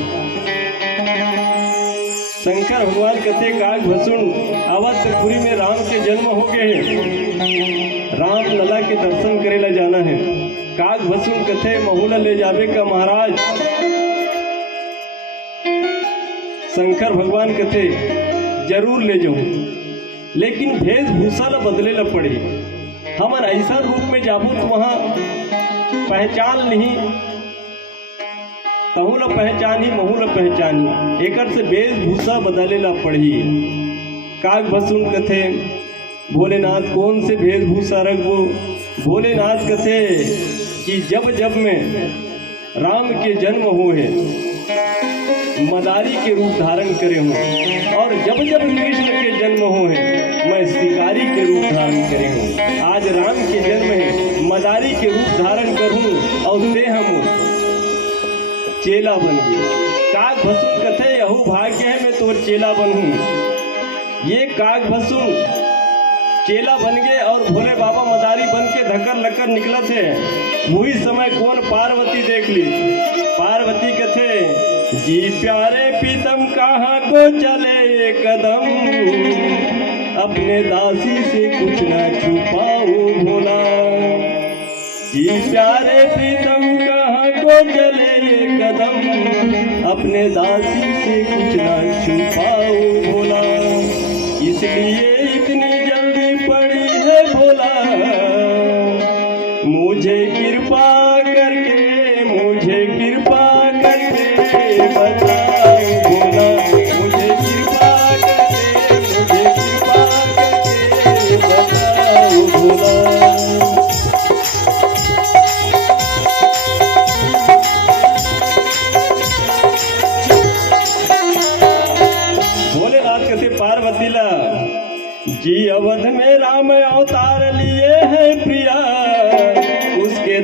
शंकर भगवान कहते काग भसून अवधपुरी में राम के जन्म हो गए हैं। राम लला के दर्शन करेला जाना है। काग भसून कथे महुला ले जावे का महाराज। शंकर भगवान कथे जरूर ले जाऊं, लेकिन वेशभूषा ला बदले ला पड़ी। हमन ऐसा रूप में जाबू तो वहां पहचान नहीं, तहू ला पहचानी महू ला पहचानी, एकर से वेशभूषा बदले ला पड़ी। काग भसून कथे भोलेनाथ कौन से वेशभूषा रखबो। भोलेनाथ कथे कि जब जब में राम के जन्म हुए मदारी के रूप धारण करे हूँ, और जब जब कृष्ण के जन्म हुए मैं शिकारी के रूप धारण करे हूँ। आज राम के जन्म है मदारी के रूप धारण करूँ और ते हम चेला बन गए। काग भसून कथे यहू भाग्य है मैं तोर चेला बनूं। ये काग भसून चेला बन गए और भोले बाबा मदारी बन के धक्कर लक्कर निकला थे। वही समय कौन पार्वती देख ली। पार्वती कथे जी प्यारे प्रीतम कहाँ को चले कदम, अपने दासी से कुछ न छुपाओ भोला। जी प्यारे प्रीतम कहाँ को चले कदम, अपने दासी से कुछ न छुपाओ भोला। इसलिए इतनी जल्दी पड़ी है भोला, मुझे कृपा करके बताओ भोला। मुझे कृपा करके बताओ भोला। भोलेनाथ कहते पार्वती ला जी अवध में राम अवतार लिए हैं प्रिया, उसके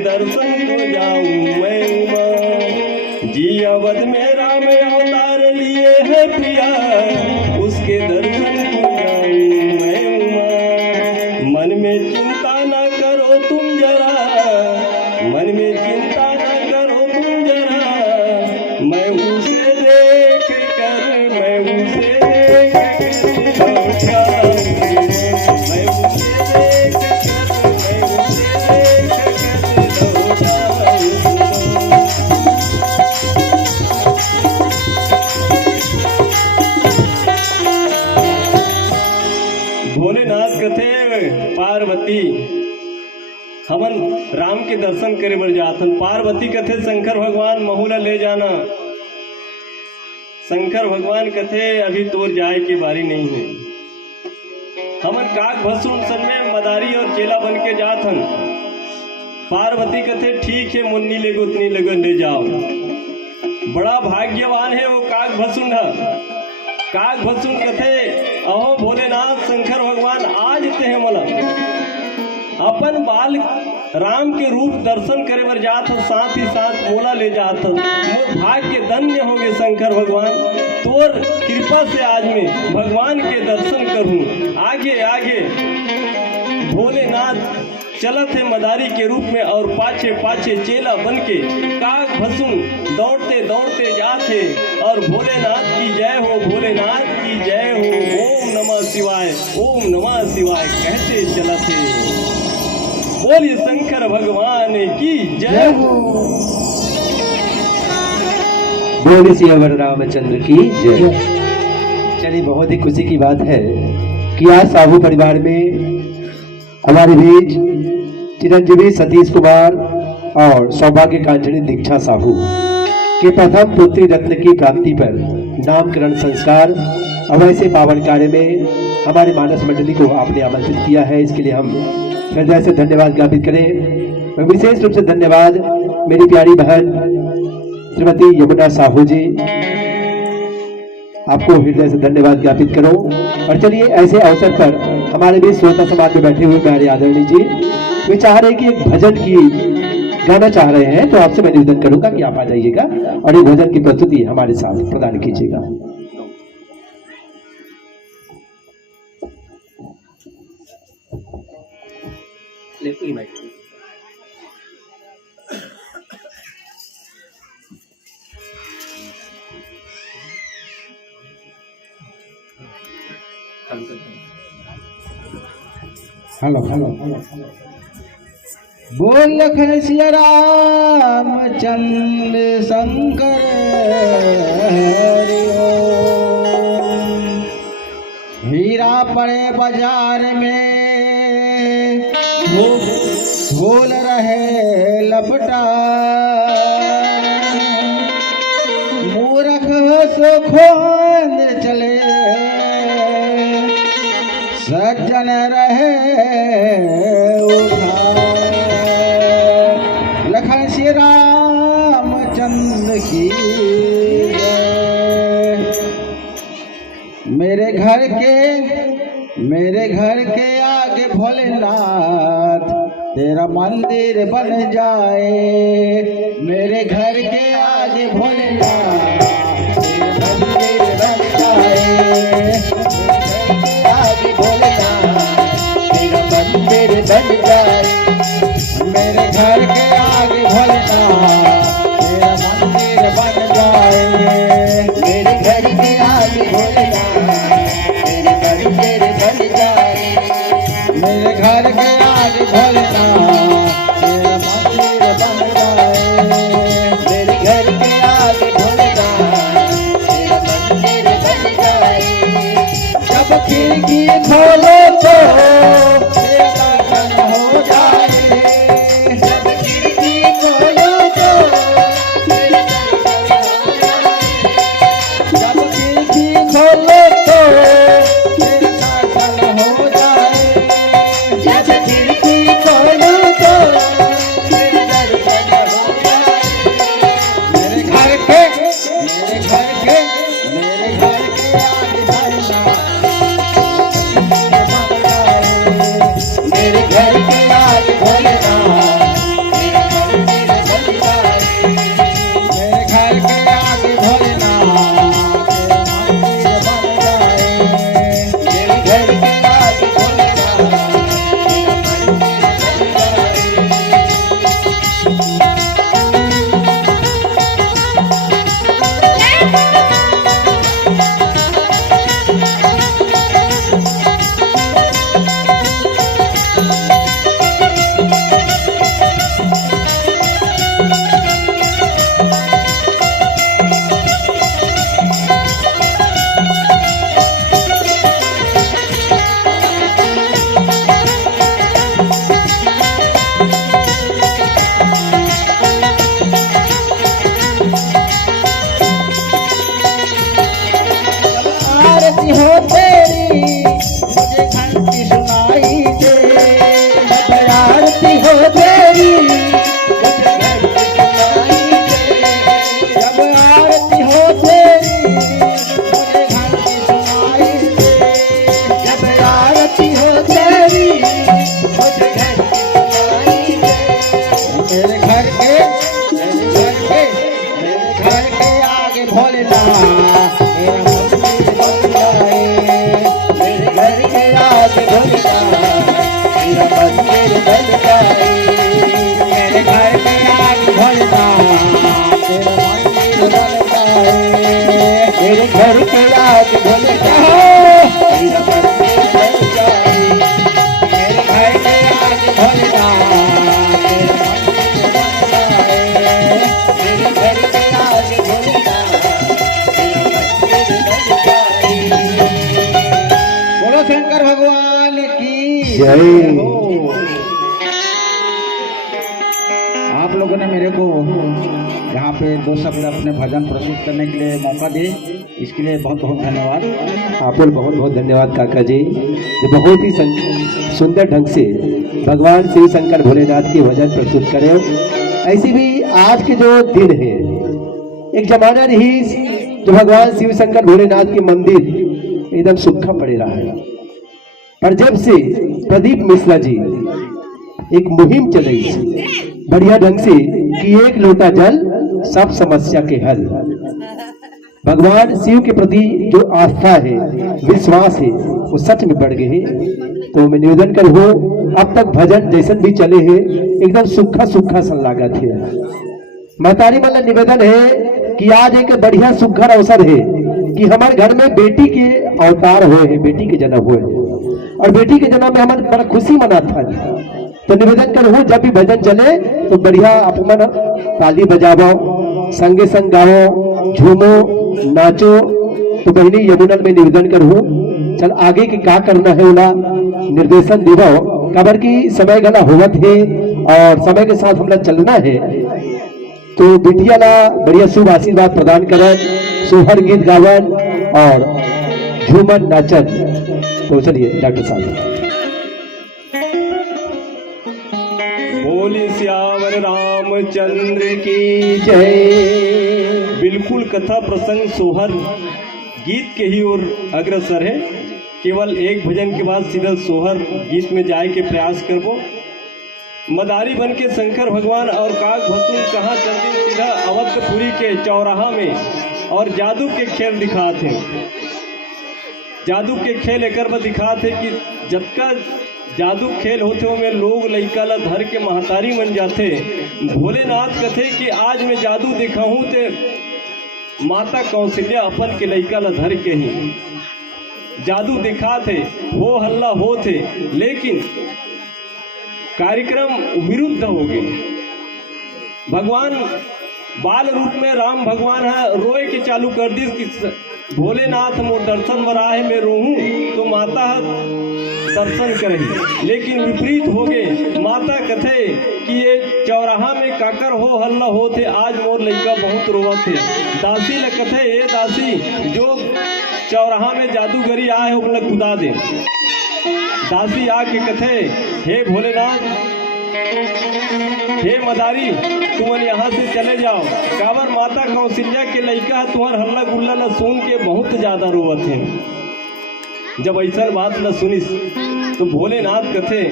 राम के दर्शन करे बर जाथन। पार्वती कथे शंकर भगवान महू ला ले जाना। शंकर भगवान कथे अभी तोर जाए की बारी नहीं है। हमन काक भसुन सन में मदारी और चेला बन के जाथन। पार्वती कथे ठीक है मुन्नी ले उतनी लगो ले जाओ। बड़ा भाग्यवान है वो काक भसुन है। काक भसुन कथे अहो भोलेनाथ शंकर भगवान आज ते हैं मला अपन बाल राम के रूप दर्शन करे बर जात हो, साथ ही साथ मोला ले जात हो। मोर भाग्य धन्य हो गए शंकर भगवान, तोर कृपा से आज मैं भगवान के दर्शन करूं। आगे आगे भोलेनाथ चलत है मदारी के रूप में और पाछे पाछे चेला बन के काक भसुन दौड़ते दौड़ते जाते। और भोलेनाथ की जय हो, भोलेनाथ की जय हो, ओम नमः शिवाय, ओम नमः शिवाय कहते चलते। बोलिए शंकर भगवान की जय हो। बोलिए सियावर रामचंद्र की जय। चलिए बहुत ही खुशी की बात है कि आज साहू परिवार में हमारे बीच चिरंजीवी सतीश कुमार और सौभाग्य कांचनी दीक्षा साहू के प्रथम पुत्री रत्न की प्राप्ति पर नामकरण संस्कार और ऐसे पावन कार्य में हमारे मानस मंडली को आपने आमंत्रित किया है। इसके लिए हम हृदय से धन्यवाद ज्ञापित करें। मैं विशेष रूप से धन्यवाद मेरी प्यारी बहन श्रीमती यमुना साहू जी, आपको हृदय से धन्यवाद ज्ञापित करो। और चलिए ऐसे अवसर पर हमारे भी श्रोता समाज में बैठे हुए प्यारे आदरणीय जी वे चाह रहे कि एक भजन की गाना चाह रहे हैं, तो आपसे मैं निवेदन करूंगा कि आप आ जाइएगा और ये भजन की प्रस्तुति हमारे साथ प्रदान कीजिएगा। हेलो हेलो बोल लखन सिया रामचंद्र शंकर हरि ओम। हीरा पड़े बाजार में बोल रहे लपटा, मूर्ख सो खोंद चले सज्जन रहे उधार। लखन श्री रामचंद्र की जय। मेरे घर के आगे भोलेनाथ तेरा मंदिर बन जाए। मेरे घर के आगे भोलेनाथ तेरा मंदिर बन जाए। आगे भोलेनाथ तेरा मंदिर बन जाए। मेरे घर के आगे भोलेनाथ तेरा मंदिर बन जाए। मेरे घर के आगे भोलेनाथ तेरा मंदिर बन जाए। मेरे घर के आगे भोलेनाथ तेरा मंदिर बन जाए। मेरे घर के आगे भोलेनाथ तेरा मंदिर बन जाए। जब खिड़की खोलो तो तेरा दर्शन हो जाए। जब खिड़की खोलो तो तेरा दर्शन हो जाए। जब खिड़की खोलो तो तेरा दर्शन हो जाए। जब खिड़की खोलो मेरे घर के आगे भोलेनाथ मेरा मंदिर बन जाए। मेरे घर के आगे भोलेनाथ मेरा मंदिर बन जाए। मेरे घर के आगे भोलेनाथ मेरा मंदिर बन जाए। मेरे घर के आगे भोलेनाथ मेरा मंदिर बन जाए। मेरे घर के आगे भोलेनाथ मेरा मंदिर बन जाए। मेरे घर के आगे भोलेनाथ मेरा मंदिर बन जाए। बोलो शंकर भगवान की जय। हो। आप लोगों ने मेरे को यहाँ पे 2 शब्द अपने भजन प्रस्तुत करने के लिए मौका दिए, इसके लिए बहुत बहुत धन्यवाद। आपको बहुत बहुत धन्यवाद काका जी, जो बहुत ही सुंदर ढंग से भगवान शिव शंकर भोलेनाथ के भजन प्रस्तुत करे। ऐसे भी आज के जो दिन है, एक जमाना रही जो भगवान शिव शंकर भोलेनाथ के मंदिर एकदम सूखा पड़े रहा है, पर जब से प्रदीप मिश्रा जी एक मुहिम चलाई बढ़िया ढंग से कि एक लोटा जल सब समस्या के हल, भगवान शिव के प्रति जो आस्था है, विश्वास है, वो सच में बढ़ गए हैं। तो मैं निवेदन करूँ, अब तक भजन जैसन भी चले हैं एकदम सूखा सूखा सन लागत है। महतारी मतलब निवेदन है कि आज एक बढ़िया सुघर अवसर है कि हमारे घर में बेटी के अवतार हुए हैं, बेटी के जन्म हुए हैं, और बेटी के जन्म में हमारे बड़ा खुशी मनाता है। तो निवेदन करूँ, जब भी भजन चले तो बढ़िया अपन ताली बजाओ, संगे संग गाओ, झूमो, नाचो। तो बहनी यमुनल में निवेदन करूँ, चल आगे की क्या करना है उला निर्देशन दिवाओ, कबर की समय गला होवत है और समय के साथ हमला चलना है। तो बिटिया ला बढ़िया शुभ आशीर्वाद प्रदान करन, सोहर गीत गावन और झूमन नाचन। तो चलिए डॉक्टर साहब। बोले सियावर रामचंद्र की जय। बिल्कुल कथा प्रसंग सोहर गीत के ही ओर अग्रसर है। केवल एक भजन के बाद सीधा सोहर गीत में जाए के प्रयास करबो। मदारी बन के शंकर भगवान और काग भसुर कहाँ चल सीधा अवधपुरी के चौराहा में और जादू के खेल दिखाते हैं। जादू के खेल एक दिखाते कि जब का जादू खेल होते हो में लोग लइका ला धर के महतारी बन जाते। भोलेनाथ कथे कि आज मैं जादू दिखाऊं ते माता कौशल्या अपन के लइका ला धर के ही जादू दिखाते, हो हल्ला होते, लेकिन कार्यक्रम विरुद्ध हो गए। भगवान बाल रूप में राम भगवान है रोए के चालू कर दी कि भोलेनाथ मोर दर्शन बरा है, मैं रोहूं तो माता दर्शन करें। लेकिन विपरीत हो गए। माता कथे कि ये चौराहा में काकर हो हल्ला होते, आज मोर लइका बहुत रोवत है। दासी ल कथे, ये दासी जो चौराहा में जादूगरी आए हो बोले खुदा दे। दासी आके कथे, हे भोलेनाथ, हे मदारी, तुम यहाँ से चले जाओ। काबर माता कौशल्या के लइका तुम्हार हल्ला गुल्ला न सुन के बहुत ज्यादा रोवत है। जब ऐसा बात न सुनिस तो भोलेनाथ कथे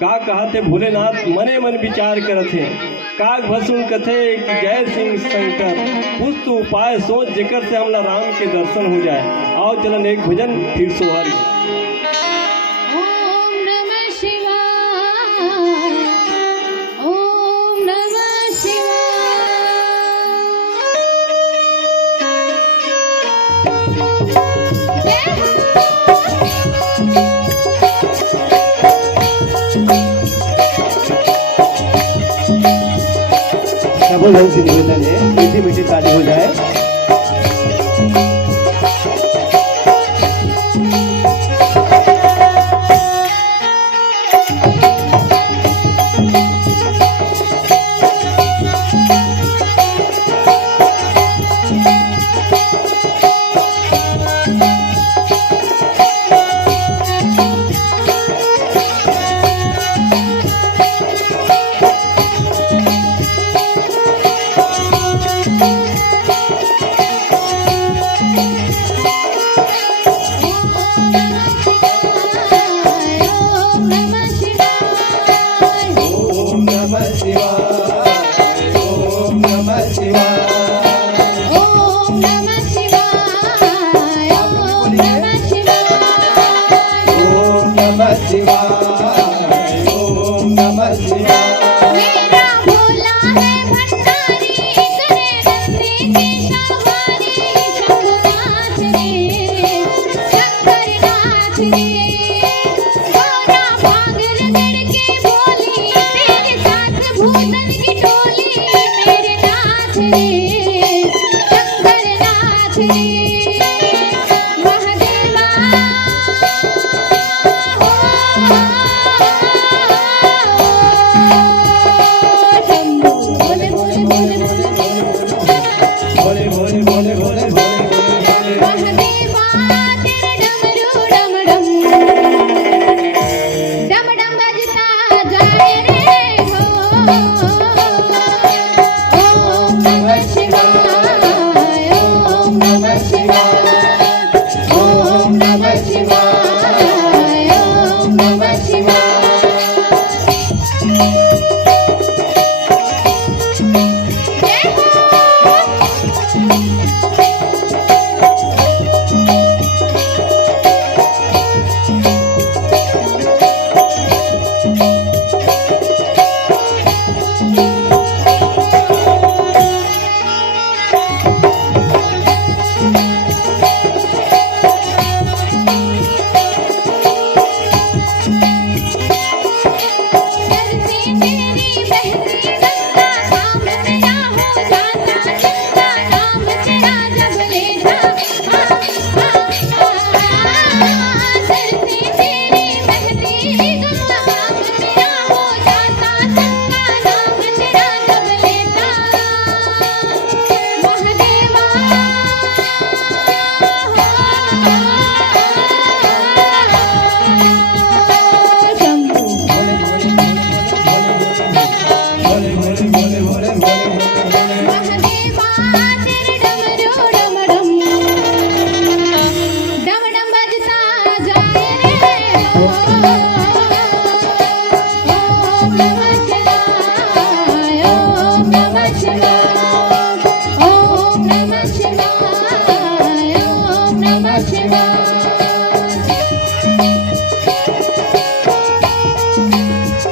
का कहते, भोलेनाथ मने मन विचार करते। काग भसुन कथे कि जय सिंह शंकर, कुछ तो उपाय सोच जेकर से हमला राम के दर्शन हो जाए। आओ चलन एक भजन फिर सोहर। ओम नमः शिवाय, ओम नमः शिवाय। सबों ढंग से निवेदन है, मीठी मीठी ताली हो जाए। शिवाय, ओम नमः शिवाय। ओम नमः शिवाय, ओम नमः शिवाय। ओम नमः शिवाय, ओम नमः शिवाय। मेरा भोला है भंडारी, करे नंदी की सवारी। शंभुनाथ रे, शंकरनाथ रे, गौरा भांग रगड़ के बोली, तेरे साथ भूतन की टोली। मेरे नाथ रे, शंकरनाथ रे, महादेवा शंभू। बोले बोले बोले बोले भोले भोले भोले भोले भोले भोले। महादेवा तेरे डमरू डम डम डम डम बजता जाए रे हो। ओम नमः शिवाय, ओम नमः शिवाय, ओम नमः शिवाय, ओम नमः शिवाय। जय हो। तरसी तेरी बहती गंगा, नाम तेरा हो जाता चंगा। नाम तेरा जब लेता तरसी तेरी बहती गंगा, नाम तेरा हो जाता चंगा। नाम तेरा जब लेता महादेवा शंभू। भोले भोले भोले भोले भोले भोले। महादेवा तेरे डमरू डम डम डम डम बजता जाए रे हो। ओम नमः शिवाय, ओम नमः शिवाय, ओम नमः शिवाय, ओम नमः शिवाय।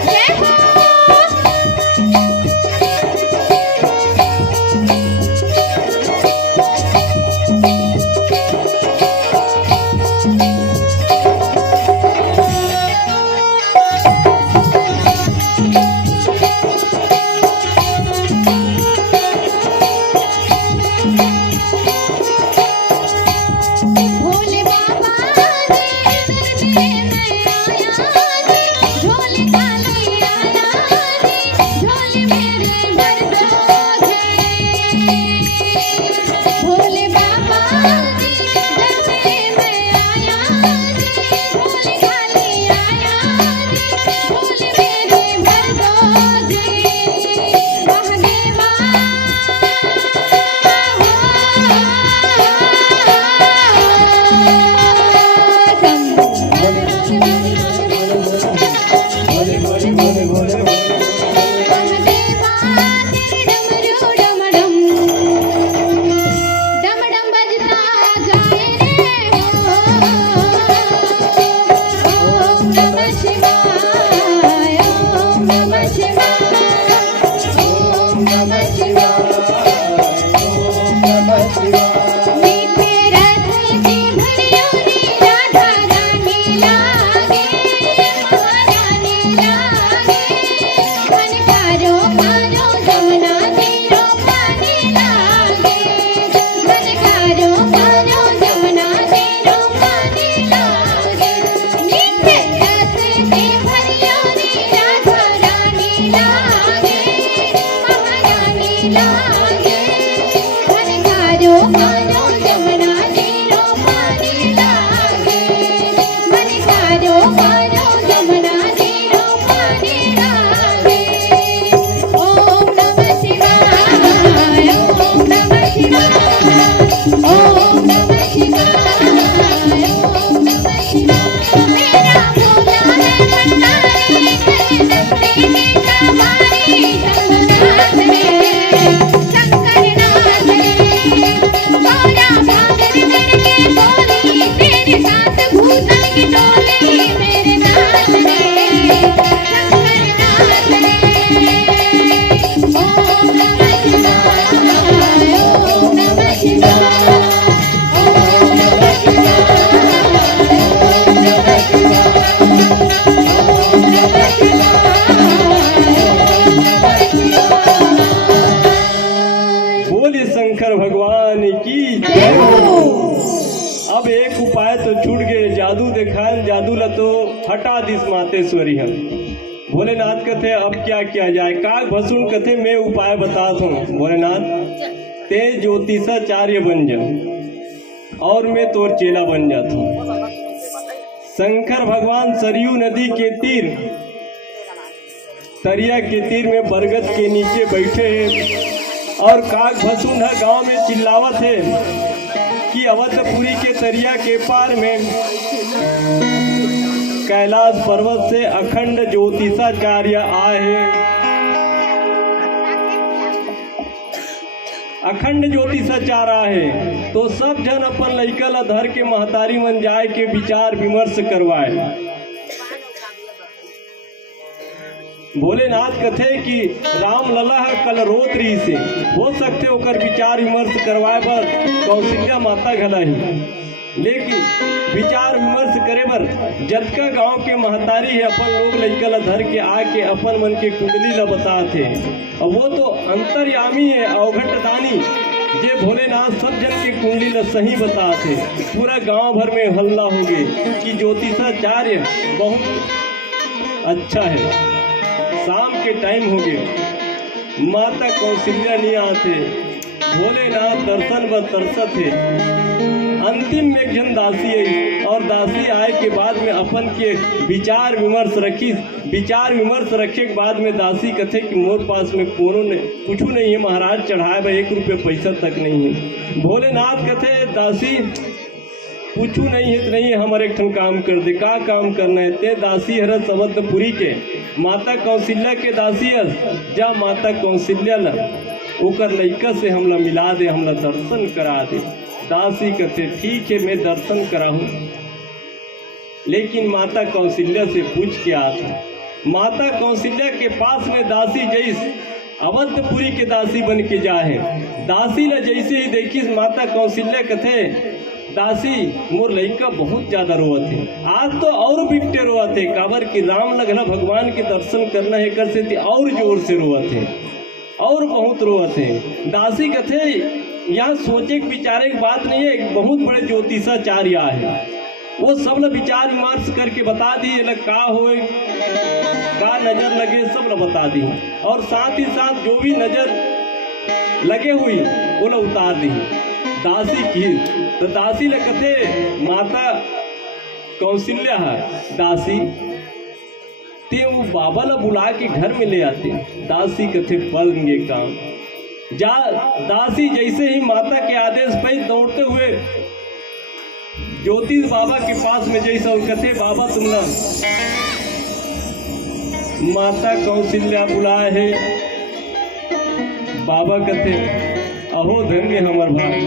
जय हो। भोले बाबा तेरे दर पे मैं आया जी, झोली खाली आया जी, झोली मेरे भर दोगे। भोले बाबा तेरे दर पे मैं आया जी, झोली खाली आया जी, झोली मेरे भर दोगे। महादेवा शंभू। भोले भोले भोले भोले भोले। महादेवा तेरे डमरू डम डम डम डम बजता जाए रे हो। ओम नमः शिवाय, ओम नमः शिवाय, ओम नमः शिवाय। ओम नमः शिवाय। मीठे रस की भरियोरी राधा रानी लागे, महारानी लागे। मन कारो कारो जमुना तीरो पानी लागे। मन कारो कारो जमुना तीरो पानी लागे। मीठे रस की भरियोरी राधा रानी लागे, महारानी लागे। मन कारो कारो जमुना तीरो पानी लागे। मन कारो कारो जमुना तीरो पानी लागे। ओम नमः शिवाय, ओम नमः शिवाय, ओम नमः शिवाय, ओम नमः शिवाय। मेरा भोला है भंडारी, करे नंदी की सवारी। कटा दिस मातेश्वरी हम। भोलेनाथ कथे अब क्या किया जाए, काग भसुन कथे मैं उपाय बताता हूँ। भोलेनाथ ते ज्योतिषाचार्य बन जा और मैं तोर चेला बन जाता हूँ। शंकर भगवान सरयू नदी के तीर तरिया के तीर में बरगद के नीचे बैठे हैं और काग भसुंडा गांव में चिल्लावत है कि अवधपुरी के तरिया के पार में कैलाश पर्वत से अखंड ज्योतिषाचार्य आए हैं। अखंड ज्योतिषाचार्य है तो सब जन अपन लइका ला धर के महतारी मन जाए के विचार विमर्श करवाए। भोलेनाथ कथे कि राम लला कल रोत रही से हो सकते ओकर विचार विमर्श करवाए बर कौशल्या माता घला ही, लेकिन विचार विमर्श करे बर जतका गांव के महतारी है अपन लोग लइका ला धर के आके अपन मन के कुंडली ला बताते। और वो तो अंतर्यामी है अवघट दानी जे भोलेनाथ सब जन के कुंडली ला सही बताते। पूरा गांव भर में हल्ला हो गए कि ज्योतिषाचार्य बहुत अच्छा है। शाम के टाइम हो गए, माता कौशल्या नहीं आते, भोलेनाथ दर्शन व तरसत है। अंतिम में एक जन दासी आई और दासी आए के बाद में अपन के विचार विमर्श रखी। विचार विमर्श रखे के बाद में दासी कथे कि मोर पास में कोनो कुछ नहीं है महाराज, चढ़ाए भाई 1 रुपये पैसा तक नहीं है। भोलेनाथ कथे दासी कुछ नहीं है तो नहीं है, हमारे एक ठन काम कर दे। का काम करना है ते दासी हर अवधपुरी के माता कौशल्या के दासी हर जा माता कौशल्या ला ओकर लइका से हमला मिला दे, हमला दर्शन करा दे। दासी कहते ठीक है मैं दर्शन कराऊं, लेकिन माता कौशल्या से पूछ के आता। माता कौशल्या के पास में दासी जैस अवधपुरी के दासी बन के जाए। दासी ने जैसे ही देखी माता कौशल्या कथे दासी मोर लइका बहुत ज्यादा रोवत है, आज तो और बिकटे रोवत है। काबर कि राम लगना भगवान के दर्शन करना है कर से और जोर से रोवत है और बहुत रोवत है। दासी कथे यहाँ सोचे के विचारे की बात नहीं है, एक बहुत बड़े ज्योतिषाचार्य है, वो सब ला विचार विमर्श करके बता दी लग का होए का नजर लगे सब ला बता दी, और साथ ही साथ जो भी नजर लगे हुई वो ला उतार दी। दासी की तो दासी ले कथे माता कौशल्या है दासी ते वो बाबा ला बुला के घर में ले आते। दासी कथे बनेंगे काम जा। दासी जैसे ही माता के आदेश पे दौड़ते हुए ज्योतिष बाबा के पास में जैसा और कथे बाबा तुम ना माता कौशल्या बुलाए है। बाबा कथे अहो धन्य हमर भाई।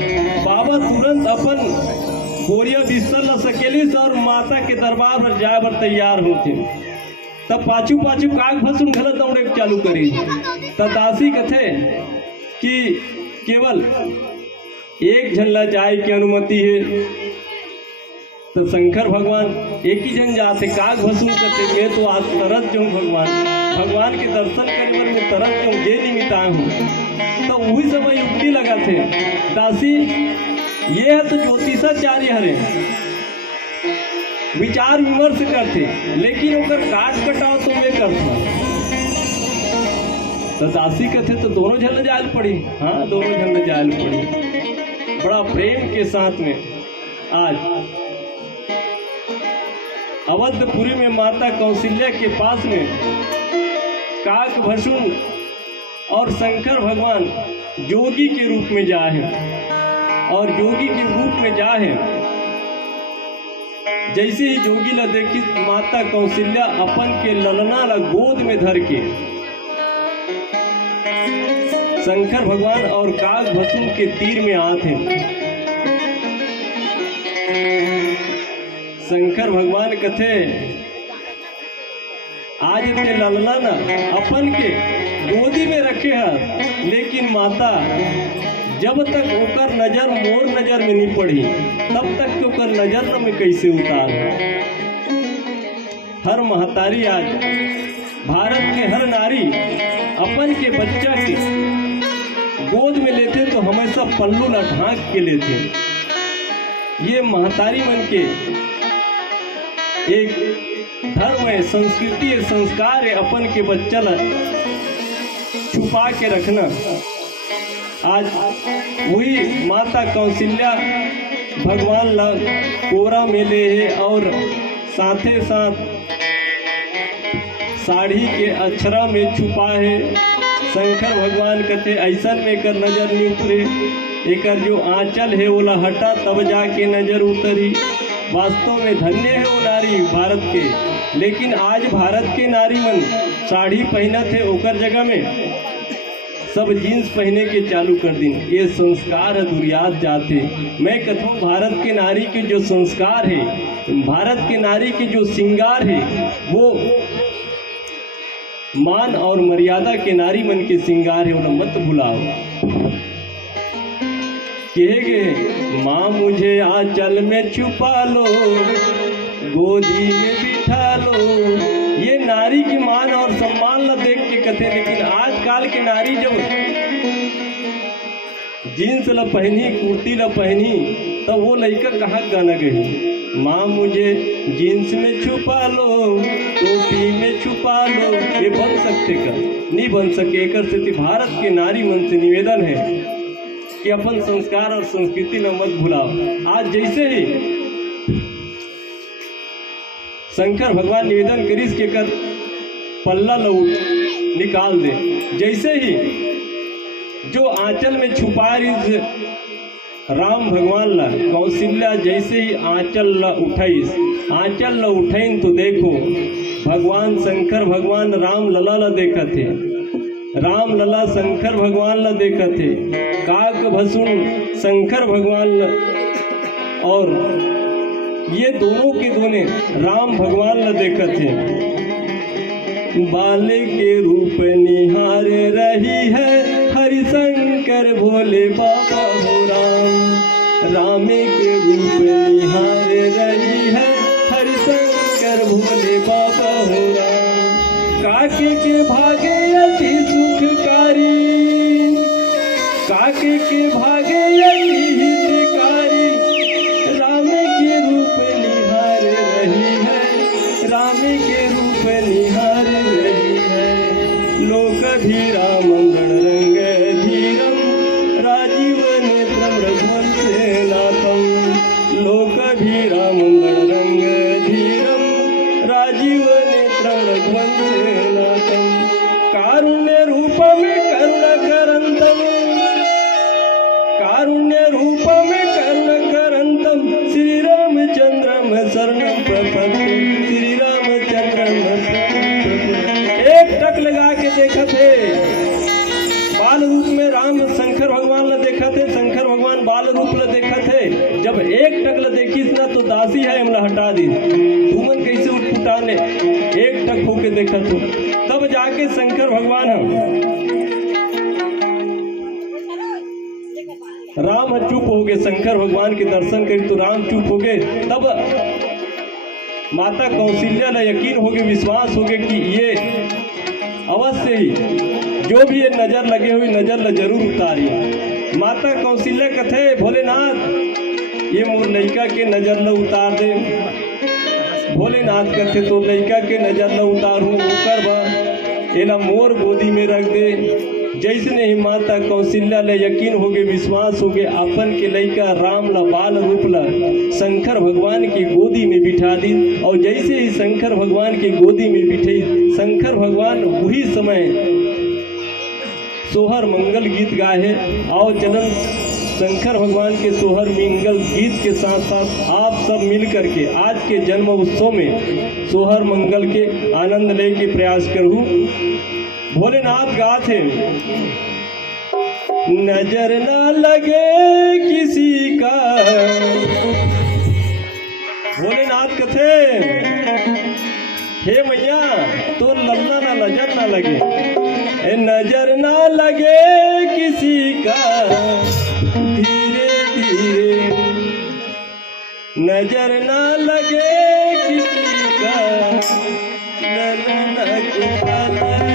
बाबा तुरंत अपन बोरिया बिस्तर ला सकेली और माता के दरबार पर जाए बर तैयार होते। तब पाछू पाछू काग भसुन गलत दौड़े चालू करी। तब दासी कथे कि केवल एक झन ला जाए की अनुमति है। तो शंकर भगवान एक ही जन जाते, काग भसुन करते मैं तो आज तरस जाऊँ भगवान के दर्शन करने पर मैं तरस जाऊँ, ये निमित्त आया हूँ। तो वही समय युक्ति लगा थे दासी ये है तो ज्योतिषाचार्य हरे विचार विमर्श करते, लेकिन ओकर काट कटाव तो मैं करता। तो दासी कथे तो दोनों झल जायल पड़ी। हाँ दोनों झल जायल पड़ी। बड़ा प्रेम के साथ में आज अवधपुरी में माता कौशल्या के पास में काक भसुन और शंकर भगवान जोगी के रूप में जाए और जोगी के रूप में जाए। जैसे ही जोगी ला देखी माता कौशल्या अपन के ललना ला गोद में धर के शंकर भगवान और काग भसुन के तीर में आते। शंकर भगवान कथे आज के ललना ना अपन के गोदी में रखे है, लेकिन माता जब तक ओकर नजर मोर नजर में नहीं पड़ी तब तक ओकर नजर में कैसे उतार। हर महतारी आज भारत के हर नारी अपन के बच्चा के गोद में लेते तो हमेशा पल्लू ला ढांक के लेते। ये महतारी मन के एक धर्म में संस्कृति है, संस्कार है, अपन के बच्चा ला छुपा के रखना। आज वही माता कौशल्या भगवान ला कोरा में ले है और साथे साथ साड़ी के अक्षरा में छुपा है। शंकर भगवान कहते ऐसा में कर नजर नहीं उतरे, एकर जो आंचल है ओला हटा तब जाके नजर उतरी। वास्तव में धन्य है वो नारी भारत के। लेकिन आज भारत के नारी मन साड़ी पहनत है, ओकर जगह में सब जीन्स पहने के चालू कर दिन। ये संस्कार है दुरियात जाते। मैं कहूँ भारत के नारी के जो संस्कार है, भारत के नारी के जो श्रृंगार है, वो मान और मर्यादा के नारी मन के श्रृंगार है, उन्हें मत भुलाओ। कहेगे माँ मुझे आंचल में छुपा लो, गोदी में बिठा लो। ये नारी की मान और सम्मान ला देख के कहते। लेकिन आजकल के नारी जब जीन्स ला पहनी, कुर्ती ला पहनी, तब वो लड़का कहाँ गाना गई, माँ मुझे जीन्स में छुपा लो, टोपी में छुपा लो। ये बन सकते का नहीं बन सके। एक स्थिति भारत के नारी मन से निवेदन है कि अपन संस्कार और संस्कृति न मत भुलाओ। आज जैसे ही शंकर भगवान निवेदन करिस के कर पल्ला लौट निकाल दे। जैसे ही जो आंचल में छुपा रही राम भगवान ला कौशल्या जैसे ही आंचल ला उठाइन तो देखो भगवान शंकर भगवान राम लला ला देखा थे। राम लला शंकर भगवान ला देखा थे। काक भसुन शंकर भगवान ला, और ये दोनों के दोनों राम भगवान ला देखा थे। बाले के रूप निहार रही है हरिशंकर भोले बाबा हो राम। रामे के रूप निहार रही है हरिशंकर भोले बाबा हो राम। काके के भागे अति सुखकारी, काके के भागे अति हितकारी। रामे के रूप निहार रही है, रामे के रूप निहार रही है। लोक धीरा मंगल रंग धीरम, राजीव नेत्रम रघुवंशनाथम। लोक धीरा मंगल रंग धीरम, राजीव नेत्रम रघुवंशनाथम। कारुण्य रूप में करुणा करंतम, कारुण्य रूप में करुणा करंतम। श्री रामचंद्रम शरणम प्रपत्ति, श्री रामचंद्रम शरणम प्रपत्ति। एक टक लगा के देखा थे, बाल रूप में राम शंकर भगवान ला देखा थे, शंकर भगवान बाल रूप ला देखा थे। जब एक टक ला देखिस ना तो दासी है हमला हटा दी। तुमन कैसे उठपुटाने एक टक होके देखा तो तब जाके शंकर भगवान हम राम चुप हो गए। शंकर भगवान के दर्शन करी तो राम चुप हो गए। तब माता कौशल्या ला यकीन हो गया, विश्वास हो गया कि ये अवश्य ही जो भी ये नजर लगे हुई नजर ला जरूर उतारी। माता कौशल्या कथे भोलेनाथ ये मोर लड़का के नजर ला उतार दे। भोलेनाथ कथे तो लड़का के नजर ला उतारू, ओकर बा एला मोर गोदी में रख दे। जैसे ही माता कौशल्या ले यकीन हो गए, विश्वास हो गए, अपन के लड़का राम ला बाल रूप ला शंकर भगवान की गोदी में बिठा दी। और जैसे ही शंकर भगवान की गोदी में बिठे, शंकर भगवान वही समय सोहर मंगल गीत गाए। और चलन शंकर भगवान के सोहर मंगल गीत के साथ साथ आप सब मिल करके आज के जन्म उत्सव में सोहर मंगल के आनंद ले के प्रयास करूँ। भोलेनाथ गाते नजर ना लगे किसी का, भोलेनाथ कथे हे मैया तो लल्ला ना नजर ना लगे, नजर ना लगे किसी का, धीरे धीरे नजर ना लगे किसी का। धीरे धीरे धीरे धीरे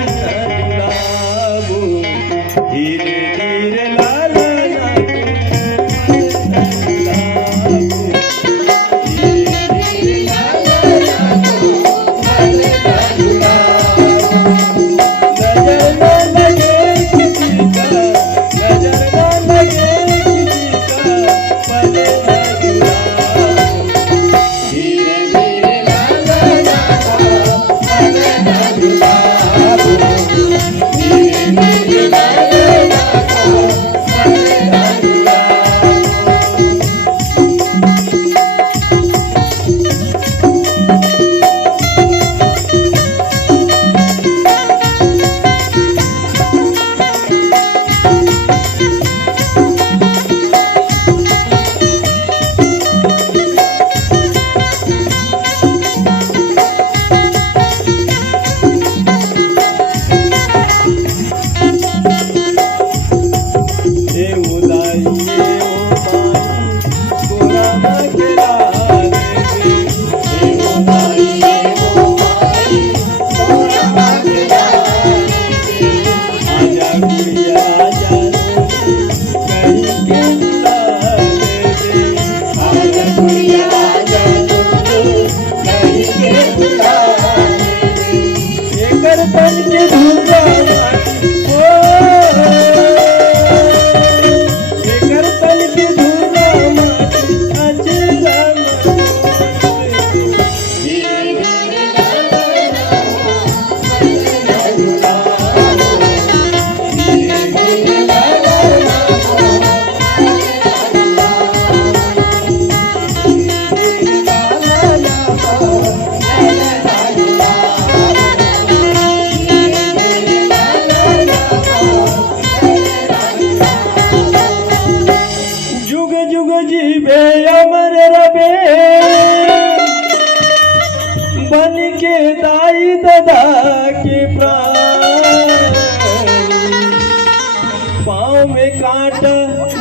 काट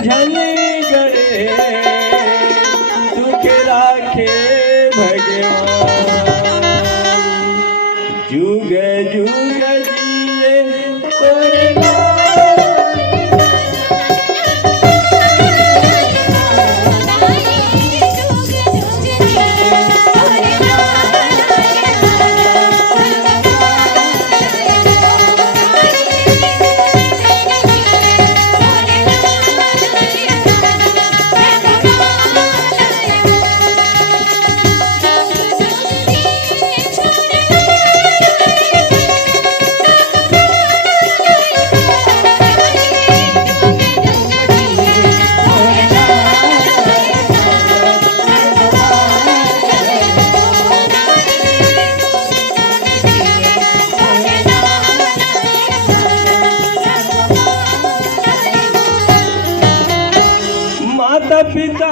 झनी गरे सुख राखे भगवान जुग जुग जिए तोरे माता पिता